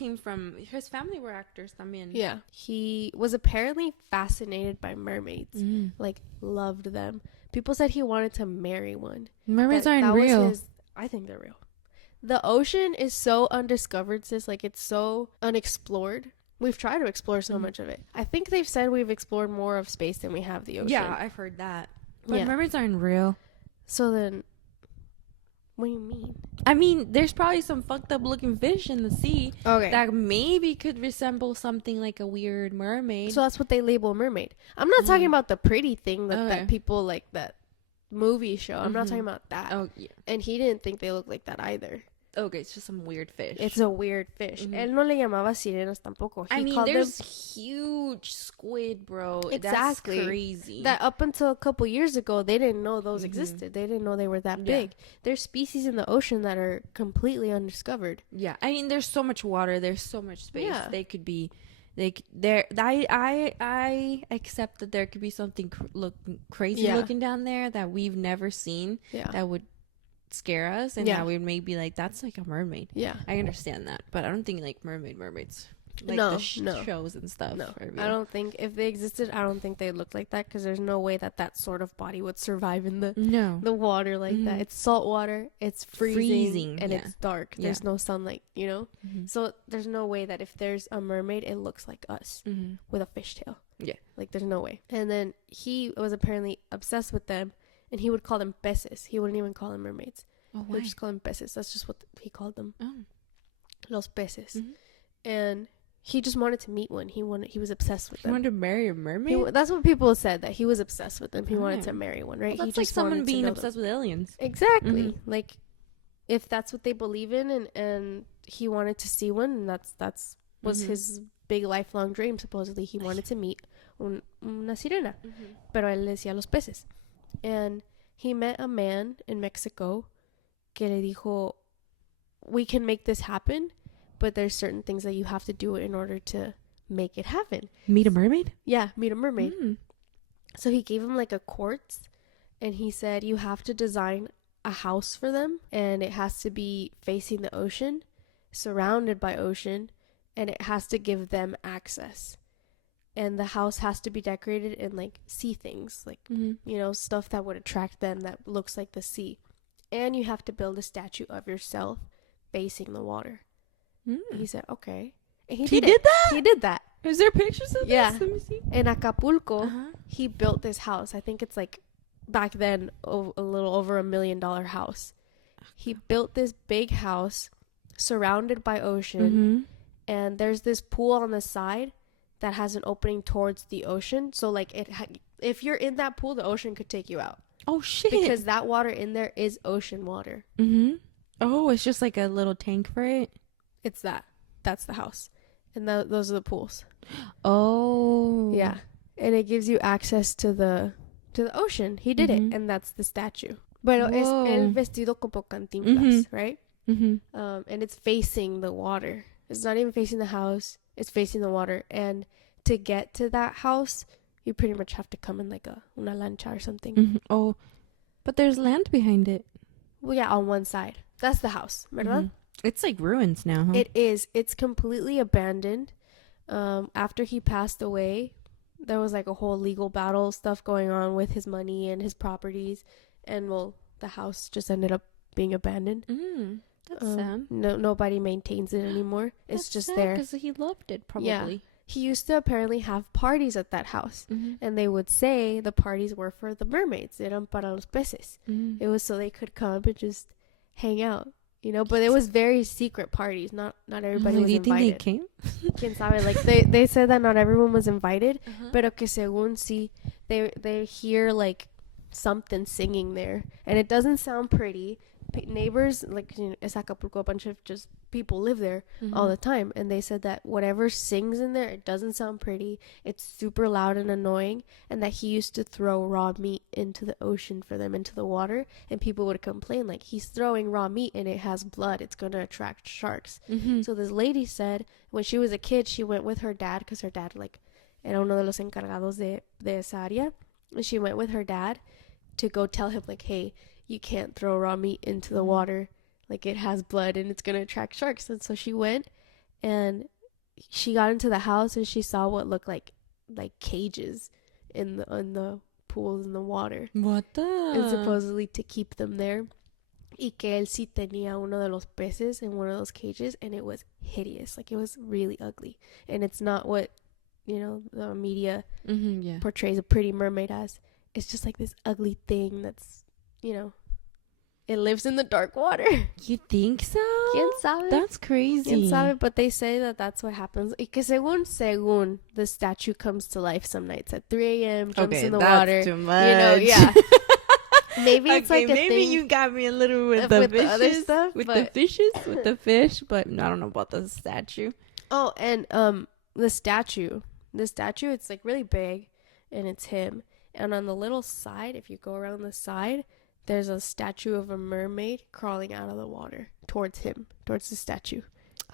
were actors también. Yeah. He was apparently fascinated by mermaids. Like, loved them. People said he wanted to marry one. Mermaids aren't real. I think they're real. The ocean is so undiscovered, sis. Like, it's so unexplored. We've tried to explore so much of it. I think they've said we've explored more of space than we have the ocean. Yeah, I've heard that. But mermaids aren't real. So then, What do you mean? I mean, there's probably some fucked up looking fish in the sea Okay. that maybe could resemble something like a weird mermaid. So that's what they label mermaid. I'm not talking about the pretty thing that, Okay. that people like, that movie show. I'm not talking about that. Oh, yeah. And he didn't think they looked like that either. Okay, it's just some weird fish. It's a weird fish. Él no le llamaba sirenas tampoco. I mean, there's huge squid, bro. Exactly. That's crazy. That up until a couple years ago, they didn't know those existed. They didn't know they were that big. There's species in the ocean that are completely undiscovered. Yeah, I mean, there's so much water. There's so much space. Yeah. They could be, I accept that there could be something crazy looking down there that we've never seen. Yeah. That would scare us, and that we may be like, that's like a mermaid. Yeah. I understand that, but I don't think like mermaids. Like no, the shows and stuff. No, I don't think if they existed, I don't think they look like that, because there's no way that sort of body would survive in the water like that. It's salt water, it's freezing and it's dark. There's no sunlight, you know. So there's no way that if there's a mermaid, it looks like us with a fishtail. Yeah, like there's no way. And then he was apparently obsessed with them, and he would call them peces. He wouldn't even call them mermaids. Oh, he would just call them peces. That's just what he called them. Oh, los peces. And he just wanted to meet one. He was obsessed with them. He wanted to marry a mermaid? That's what people said, that he was obsessed with them. He wanted to marry one, right? Well, that's like someone being obsessed with aliens. Exactly. Like, if that's what they believe in, and he wanted to see one, and that's was his big lifelong dream. Supposedly, he wanted to meet una sirena. Pero él decía los peces. And he met a man in Mexico que le dijo, we can make this happen, but there's certain things that you have to do in order to make it happen. Meet a mermaid? Yeah, meet a mermaid. So he gave him like a quartz, and he said, you have to design a house for them, and it has to be facing the ocean, surrounded by ocean, and it has to give them access. And the house has to be decorated in like sea things, like, you know, stuff that would attract them that looks like the sea. And you have to build a statue of yourself facing the water. He said, okay. And he did that? He did that. Is there pictures of this? Let me see. In Acapulco, he built this house. I think it's like, back then, a little over $1 million house. He built this big house surrounded by ocean. And there's this pool on the side that has an opening towards the ocean. So, like, if you're in that pool, the ocean could take you out. Oh, shit. Because that water in there is ocean water. Oh, it's just like a little tank for it? It's that. That's the house. And those are the pools. Oh. Yeah. And it gives you access to the ocean. He did it. And that's the statue. Bueno, es el vestido como Cantinflas, right? And it's facing the water. It's not even facing the house. It's facing the water. And to get to that house, you pretty much have to come in like una lancha or something. Oh, but there's land behind it. Well, yeah, on one side. That's the house, ¿verdad? It's like ruins now, huh? It is. It's completely abandoned. After he passed away, there was like a whole legal battle stuff going on with his money and his properties. And, well, the house just ended up being abandoned. That's sad. Nobody maintains it anymore. It's just sad there. Because he loved it, probably. Yeah. He used to apparently have parties at that house. And they would say the parties were for the mermaids. Eran para los peces. It was so they could come and just hang out. You know, but it was very secret parties. Not everybody was invited. Do you think they came? Quién sabe. Like, they said that not everyone was invited. Pero que según sí, they hear like something singing there. And it doesn't sound pretty. Neighbors, like, you know, es Acapulco, a bunch of just people live there all the time, and they said that whatever sings in there, it doesn't sound pretty, it's super loud and annoying, and that he used to throw raw meat into the ocean for them, into the water, and people would complain, like, he's throwing raw meat and it has blood, it's going to attract sharks. So this lady said when she was a kid, she went with her dad, because her dad, like, era uno de los encargados de esa área, and she went with her dad to go tell him, like, hey, you can't throw raw meat into the water, like, it has blood and it's gonna attract sharks. And so she went, and she got into the house, and she saw what looked like cages in the pools in the water. What the? And supposedly to keep them there. Y que él sí tenía uno de los peces in one of those cages, and it was hideous. Like, it was really ugly. And it's not what, you know, the media portrays a pretty mermaid as. It's just like this ugly thing that's, you know, It lives in the dark water. You think so? ¿Quién sabe? That's crazy. ¿Quién sabe? But they say that that's what happens. Because según, the statue comes to life some nights at 3 a.m., jumps in the water. Too much. You know, yeah. Maybe it's like a maybe thing. you got me a little with the fishes, the other stuff. with the fishes, with the fish, but I don't know about the statue. Oh, and the statue, it's like really big, and it's him. And on the little side, if you go around the side, there's a statue of a mermaid crawling out of the water towards him, towards the statue.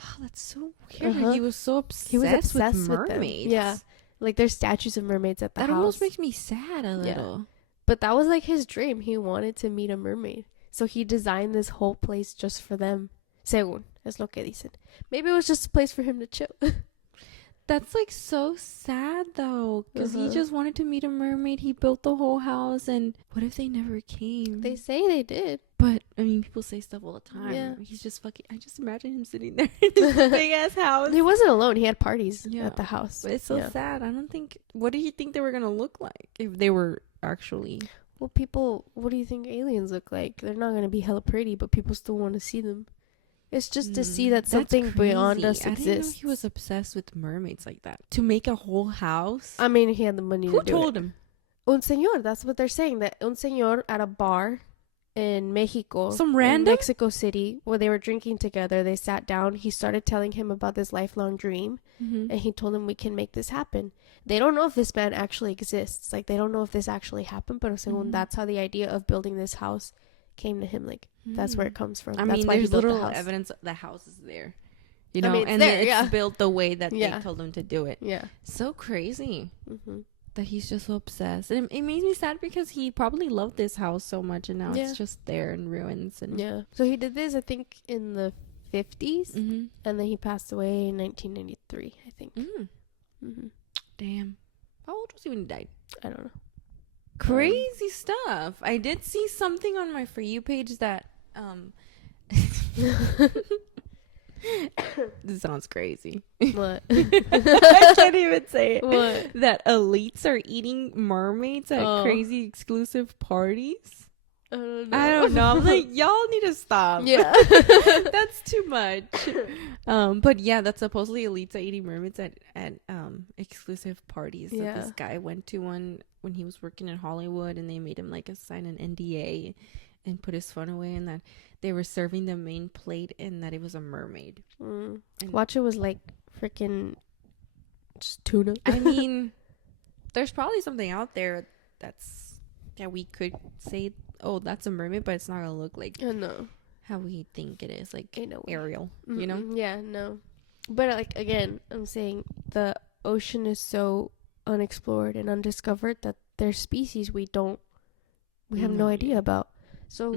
Oh, that's so weird. He was so obsessed with mermaids. Yeah, like there's statues of mermaids at the house. That almost makes me sad a little. Yeah. But that was like his dream. He wanted to meet a mermaid. So he designed this whole place just for them. Según, es lo que dicen. Maybe it was just a place for him to chill. That's like so sad though, because he just wanted to meet a mermaid. He built the whole house, and what if they never came? They say they did. But I mean, people say stuff all the time. Yeah. He's just fucking. I just imagine him sitting there in his big ass house. He wasn't alone. He had parties at the house. But it's so sad. I don't think. What do you think they were gonna look like if they were actually? Well, people. What do you think aliens look like? They're not gonna be hella pretty, but people still want to see them. It's just to see that something beyond us exists. I didn't know he was obsessed with mermaids like that. To make a whole house. I mean, he had the money to do it. Who told him? Un señor. That's what they're saying. That un señor at a bar in Mexico. Some random? In Mexico City, where they were drinking together. They sat down. He started telling him about this lifelong dream. Mm-hmm. And he told him, we can make this happen. They don't know if this man actually exists. Like, they don't know if this actually happened. But según that's how the idea of building this house came to him. Like, that's where it comes from. I that's mean, why there's he built little the house. evidence the house is there. You know, I mean, and there, it's built the way that they told him to do it. Yeah. So crazy Mm-hmm. that he's just so obsessed. And it makes me sad because he probably loved this house so much, and now it's just there in ruins. And yeah. So he did this, I think, in the 50s, mm-hmm. and then he passed away in 1993, I think. Mm-hmm. Damn. How old was he when he died? I don't know. Crazy stuff. I did see something on my For You page that this sounds crazy. What? I can't even say it. What? That elites are eating mermaids at crazy exclusive parties. I don't know. I don't know. I'm like, y'all need to stop. Yeah. That's too much. But yeah, that's supposedly elites are eating mermaids at exclusive parties. So this guy went to one when he was working in Hollywood, and they made him like sign an NDA and put his phone away, and that they were serving the main plate and that it was a mermaid. Watch, it was like freaking just tuna. I mean, there's probably something out there that we could say, oh, that's a mermaid, but it's not gonna look like how we think it is, like Ariel, you know? Yeah, no. But like, again, I'm saying the ocean is so unexplored and undiscovered that there's species we have no idea about. So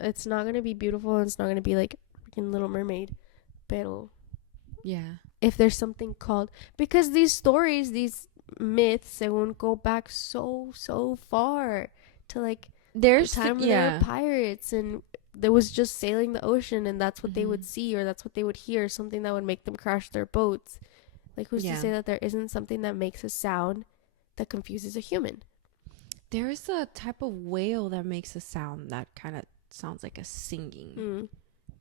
it's not gonna be beautiful, and it's not gonna be like freaking Little Mermaid, pero if there's something called, because these stories, these myths, según, go back so far to like there's the time when there were pirates, and there was just sailing the ocean, and that's what they would see, or that's what they would hear, something that would make them crash their boats. Like, who's to say that there isn't something that makes a sound that confuses a human? There is a type of whale that makes a sound that kind of sounds like a singing.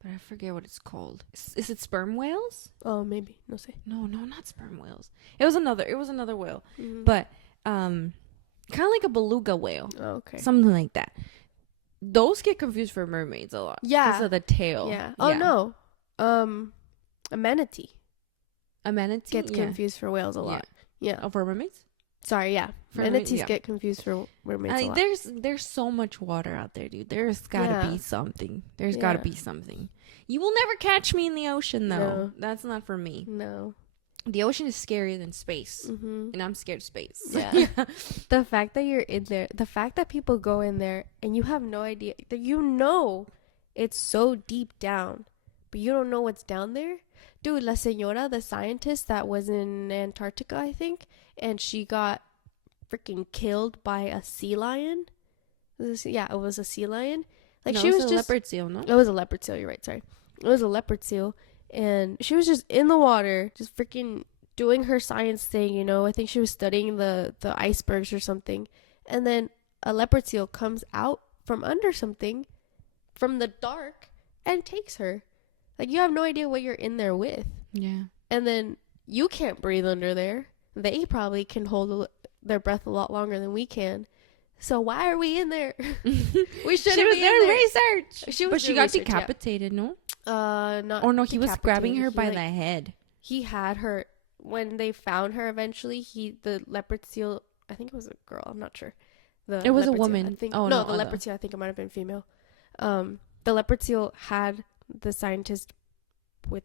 But I forget what it's called. Is it sperm whales? Oh, maybe. No sé. No, not sperm whales. It was another whale. But kind of like a beluga whale. Oh, okay. Something like that. Those get confused for mermaids a lot. Yeah. Because of the tail. Yeah. Oh, no. A manatee. A manatee gets confused for whales a lot. Yeah. Oh, for mermaids? Sorry, yeah. Manatees get confused for mermaids a lot. There's so much water out there, dude. There's gotta be something. There's gotta be something. You will never catch me in the ocean, though. No. That's not for me. No. The ocean is scarier than space. And I'm scared of space. Yeah. The fact that you're in there, the fact that people go in there and you have no idea, that you know it's so deep down, but you don't know what's down there. Dude, La Señora, the scientist that was in Antarctica, I think, and she got freaking killed by a sea lion. It was a sea lion. Like, no, she was a just leopard seal, no? It was a leopard seal, you're right, sorry. It was a leopard seal, and she was just in the water, just freaking doing her science thing, you know. I think she was studying the icebergs or something. And then a leopard seal comes out from under something from the dark and takes her. Like, you have no idea what you're in there with. Yeah. And then you can't breathe under there. They probably can hold their breath a lot longer than we can. So why are we in there? We shouldn't be in there. Research. But she got research, decapitated, no? Not. Or no, he was grabbing her decapitated. by He, the head. He had her when they found her. Eventually, the leopard seal. I think it was a girl. I'm not sure. It was a leopard seal, woman. I think, Oh no, no, the leopard seal. I think it might have been female. The leopard seal had the scientist with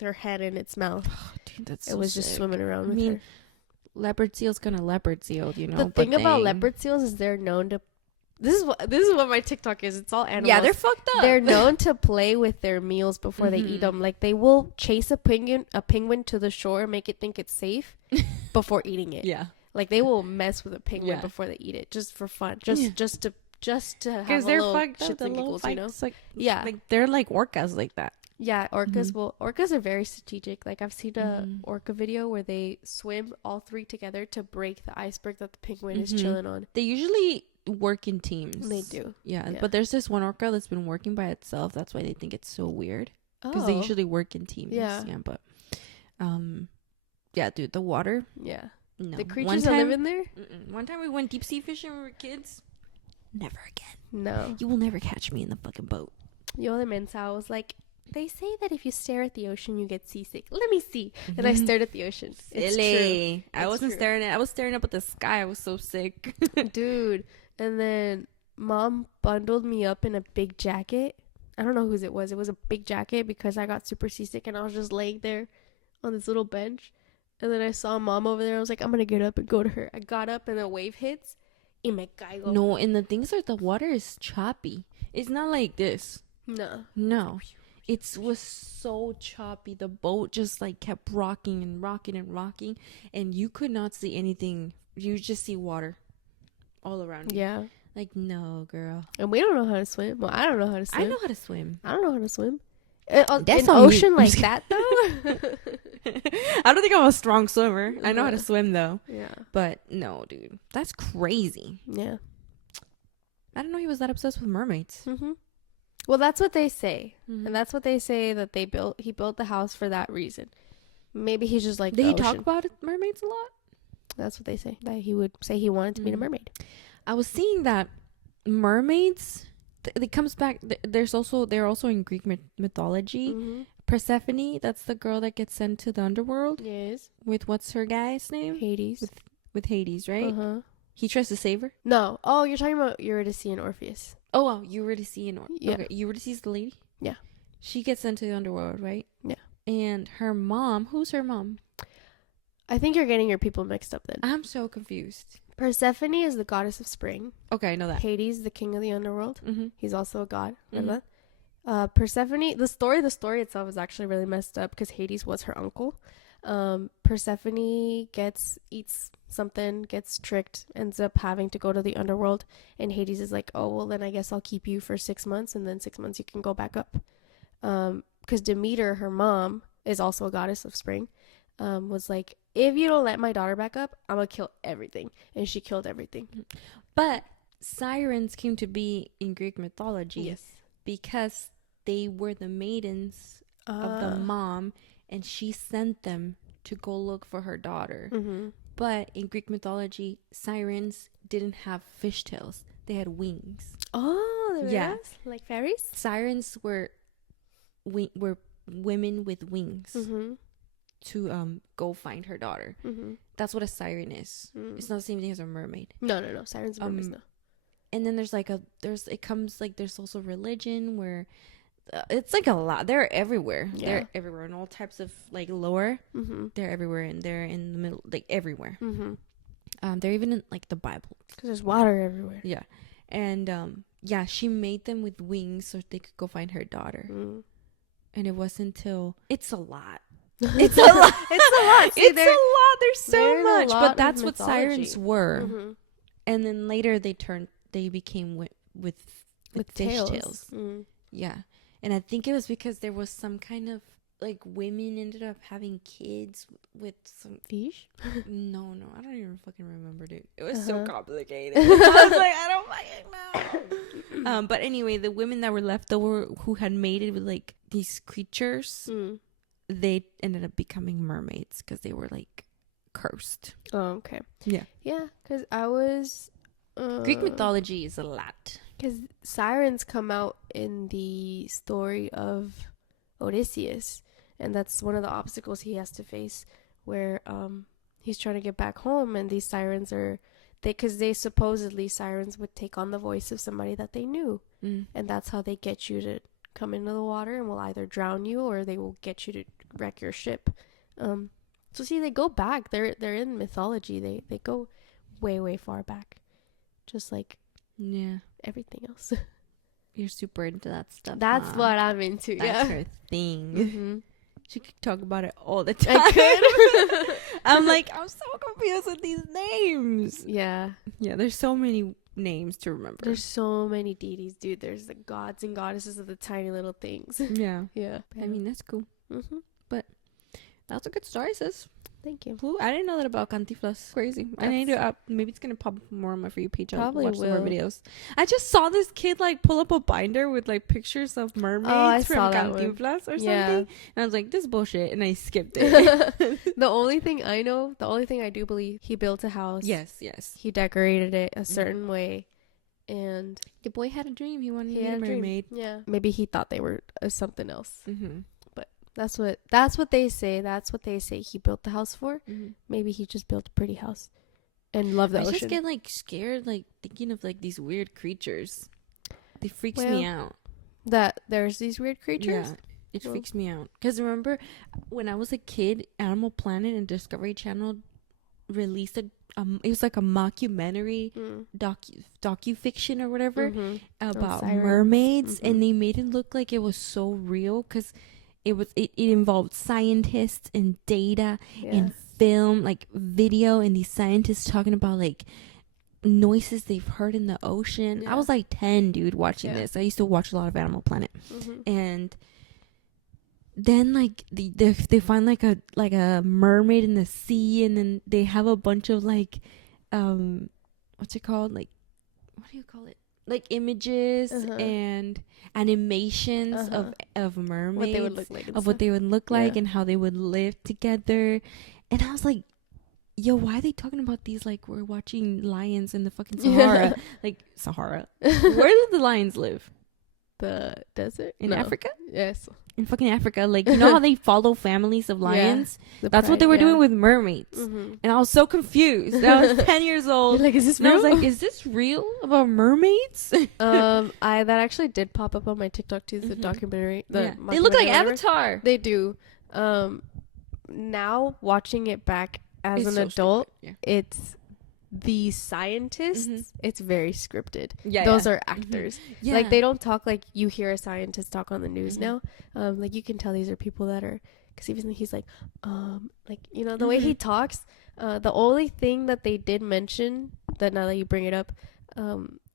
her head in its mouth. Oh, dude, that's It was just swimming around with her. Leopard seal's gonna leopard seal, you know. The thing about leopard seals is they're known to. This is what my TikTok is. It's all animals. Yeah, they're fucked up. They're known to play with their meals before they eat them. Like, they will chase a penguin to the shore, make it think it's safe before eating it. Yeah. Like, they will mess with a penguin before they eat it, just for fun, just to have a they're little fucked shits up. The and little giggles, you know. like, Yeah, like they're like orcas like that. yeah. Orcas are very strategic. Like, I've seen a orca video where they swim all three together to break the iceberg that the penguin is chilling on. They usually work in teams. They do. Yeah, but there's this one orca that's been working by itself. That's why they think it's so weird. Because Oh, they usually work in teams. Yeah. Yeah, but yeah, dude, the water. yeah. No. The creatures that live in there. One time we went deep sea fishing when we were kids. Never again. No. You will never catch me in the fucking boat. Yo de mensa was like, they say that if you stare at the ocean, you get seasick. Let me see. And I stared at the ocean. It's true. I wasn't staring at. I was staring up at the sky. I was so sick. Dude. And then mom bundled me up in a big jacket. I don't know whose it was. It was a big jacket because I got super seasick and I was just laying there on this little bench. And then I saw mom over there. I was like, I'm going to get up and go to her. I got up and the wave hits. Y me caigo. No, and the things are the water is choppy. It's not like this. No. It was so choppy. The boat just like kept rocking and rocking and rocking. And you could not see anything. You just see water all around you. Yeah. Like, no, girl. And we don't know how to swim. Well, I don't know how to swim. I know how to swim. I don't know how to swim. That's in on ocean you. like that, though? I don't think I'm a strong swimmer. I know how to swim, though. Yeah. But no, dude. That's crazy. Yeah. I didn't know he was that obsessed with mermaids. Mm-hmm. Well, that's what they say. Mm-hmm. And that's what they say that he built the house for that reason. Maybe he's just like Did the he ocean. talk about mermaids a lot? That's what they say. That he would say he wanted to meet a mermaid. I was seeing that mermaids, it comes back. They're also in Greek mythology. Mm-hmm. Persephone, that's the girl that gets sent to the underworld Yes. with what's her guy's name? Hades. With Hades, right? Uh-huh. He tries to save her. No. Oh, you're talking about Eurydice and Orpheus. Oh, wow. Eurydice and Yeah. Okay, Eurydice is the lady? Yeah. She gets sent to the underworld, right? Yeah. And her mom, who's her mom? I think you're getting your people mixed up then. I'm so confused. Persephone is the goddess of spring. Okay, I know that. Hades, the king of the underworld. Mm-hmm. He's also a god. Mhm. Remember that? Persephone, the story itself is actually really messed up because Hades was her uncle. Persephone eats something, gets tricked, ends up having to go to the underworld, and Hades is like, oh, well, then I guess I'll keep you for 6 months, and then 6 months you can go back up. Because Demeter, her mom, is also a goddess of spring, was like, if you don't let my daughter back up, I'm gonna kill everything. And she killed everything. But sirens came to be in Greek mythology. Yes. Because they were the maidens of the mom, and she sent them to go look for her daughter. Mm-hmm. But in Greek mythology, sirens didn't have fishtails. They had wings. Oh, they were Yeah. like fairies? Sirens were women with wings Mm-hmm. to go find her daughter. Mm-hmm. That's what a siren is. It's not the same thing as a mermaid. No. Sirens and mermaids, no. And then there's also religion where it's like a lot. They're everywhere. Yeah. They're everywhere in all types of like lore. Mm-hmm. They're everywhere, and they're in the middle, like everywhere. Mm-hmm. They're even in like the Bible. Because there's water everywhere. Yeah, and yeah, she made them with wings so they could go find her daughter. Mm. And it wasn't until it's a lot. It's a lot. It's a lot. See, It's a lot. There's so a much, lot but of that's what mythology. sirens were. Mm-hmm. And then later they became with fish tails. Mm. Yeah. And I think it was because there was some kind of like women ended up having kids with some Fish? no, I don't even fucking remember, dude. It was so Uh-huh. complicated. I was like, I don't fucking know. But anyway, the women that were left over who had mated with like these creatures, Mm. they ended up becoming mermaids because they were like cursed. Oh, okay. Yeah. Yeah, because I was... Greek mythology is a lot. Because sirens come out in the story of Odysseus, and that's one of the obstacles he has to face, where he's trying to get back home, and these sirens are... Because they supposedly, sirens would take on the voice of somebody that they knew, and that's how they get you to come into the water and will either drown you or they will get you to wreck your ship. So see, they go back. They're in mythology. They go way far back, just like Yeah. everything else. You're super into that stuff. That's huh? what I'm into. That's Yeah. her thing. Mm-hmm. She could talk about it all the time. I could. I'm like, I'm so confused with these names. Yeah. Yeah, there's so many names to remember. There's so many deities, dude. There's the gods and goddesses of the tiny little things. Yeah. Yeah. I mean, that's cool. Mm-hmm. That's a good story, sis. Thank you. Ooh, I didn't know that about Cantiflas. Crazy. I need to, maybe it's going to pop up more on my For You page. I'll Probably watch some more will. videos. I just saw this kid, like, pull up a binder with, like, pictures of mermaids from saw that one. Cantinflas or something. Yeah. And I was like, this is bullshit. And I skipped it. The only thing I do believe, he built a house. Yes. He decorated it a certain way. And The boy had a dream. He wanted he to be had a a dream. mermaid. Yeah. Maybe he thought they were something else. Mm-hmm. That's what they say. That's what they say he built the house for. Mm-hmm. Maybe he just built a pretty house and loved the I ocean. just get, like, scared, like, thinking of, like, these weird creatures. It freaks me out. That there's these weird creatures. Yeah, it freaks me out. Because remember, when I was a kid, Animal Planet and Discovery Channel released it was like a mockumentary docu-fiction or whatever about sirens. mermaids, and they made it look like it was so real because it involved scientists and data and film, like video, and these scientists talking about like noises they've heard in the ocean. Yeah. I was like 10, dude, watching Yeah. this. I used to watch a lot of Animal Planet. Mm-hmm. And then like they find like a mermaid in the sea, and then they have a bunch of like what's it called, like, what do you call it, like images and animations of mermaids, What they would look like, what they would look like Yeah. and how they would live together. And I was like, yo, why are they talking about these like we're watching lions in the fucking Sahara? Like, Sahara. Where do the lions live? The desert In Africa? Yes. In fucking Africa. Like, you know how they follow families of lions? That's what they were doing with mermaids. Mm-hmm. And I was so confused. I was 10 years old. Like, is this And I real? was like, is this real about mermaids? That actually did pop up on my TikTok too. The documentary. They look like mockumentary, whatever. Avatar. They do. Now watching it back as It's an so adult, stupid. it's the scientists. It's very scripted. Yeah, Those yeah. are actors. Yeah. Like, they don't talk like you hear a scientist talk on the news now. Like, you can tell these are people that are, because even he's like you know, the way he talks. The only thing that they did mention, that now that you bring it up,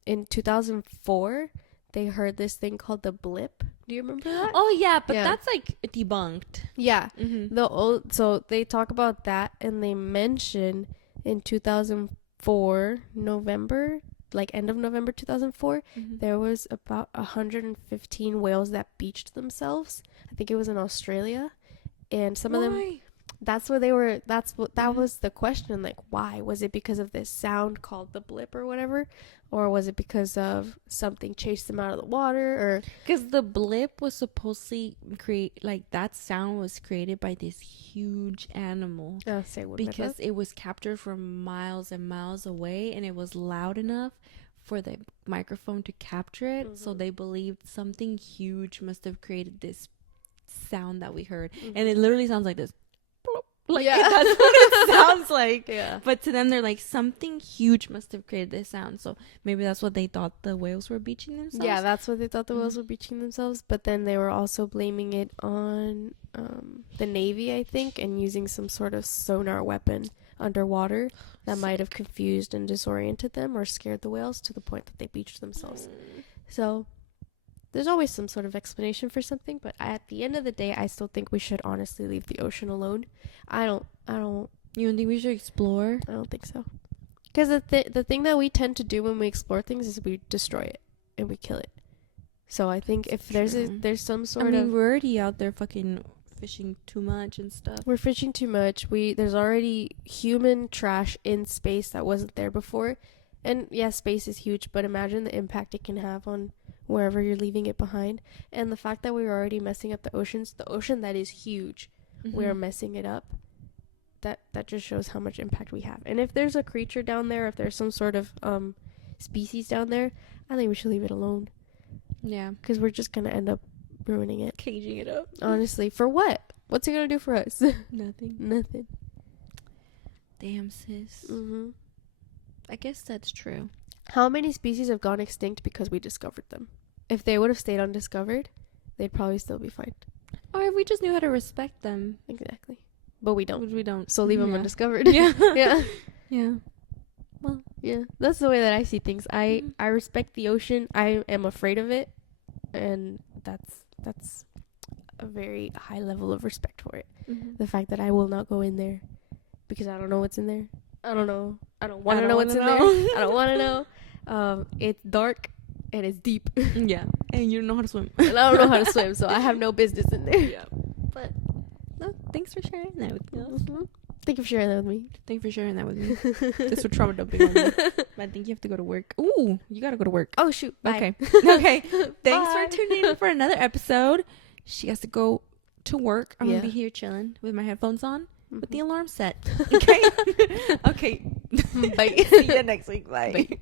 in 2004 they heard this thing called the blip. Do you remember that? Oh yeah, but Yeah. that's like debunked. Yeah. Mm-hmm. So they talk about that, and they mention in 2004 November, like end of November 2004, there was about 115 whales that beached themselves. I think it was in Australia, and some of them, that's where they were. That was the question. Like, why? Was it because of this sound called the blip or whatever, or was it because of something chased them out of the water? Or because the blip was supposedly that sound was created by this huge animal, because it was captured from miles and miles away, and it was loud enough for the microphone to capture it. So they believed something huge must have created this sound that we heard, and it literally sounds like this. Like, that's what it sounds like. Yeah. But to them, they're like, something huge must have created this sound. So maybe that's what they thought the whales were beaching themselves. Yeah, that's what they thought the whales were beaching themselves. But then they were also blaming it on the Navy, I think, and using some sort of sonar weapon underwater that might have confused and disoriented them or scared the whales to the point that they beached themselves. So there's always some sort of explanation for something, but at the end of the day, I still think we should honestly leave the ocean alone. I don't You don't think we should explore? I don't think so. Because the thing that we tend to do when we explore things is we destroy it and we kill it. So I think if there's some sort of, we're already out there fucking fishing too much and stuff. we're fishing too much. There's already human trash in space that wasn't there before. And yeah, space is huge, but imagine the impact it can have on wherever you're leaving it behind. And the fact that we're already messing up the ocean that is huge, we're messing it up. That just shows how much impact we have. And if there's a creature down there, if there's some sort of species down there, I think we should leave it alone. Yeah. Because we're just going to end up ruining it. Caging it up. Honestly. For what? What's it going to do for us? Nothing. Damn, sis. Mm-hmm. I guess that's true. How many species have gone extinct because we discovered them? If they would have stayed undiscovered, they'd probably still be fine. Or if we just knew how to respect them. Exactly. But we don't. Which we don't. So leave them Yeah. undiscovered. Yeah. Yeah. Yeah. Well, yeah. That's the way that I see things. I respect the ocean. I am afraid of it. And that's a very high level of respect for it. Mm-hmm. The fact that I will not go in there because I don't know what's in there. I don't know. I don't want to know what's in there. I don't want to know. It's dark and it's deep. Yeah. And you don't know how to swim. And I don't know how to swim, so I have no business in there. Yeah. But no, thanks for sharing that with me. Mm-hmm. Thank you for sharing that with me. Thank you for sharing that with me. This was trauma dumping on me. But I think you have to go to work. Ooh, you gotta go to work. Oh shoot. Bye. Okay. Okay. Thanks Bye. for tuning in for another episode. She has to go to work. I'm gonna Yeah. be here chilling with my headphones on with the Mhm. alarm set. Okay. Okay. Bye. See you next week. Bye. Bye.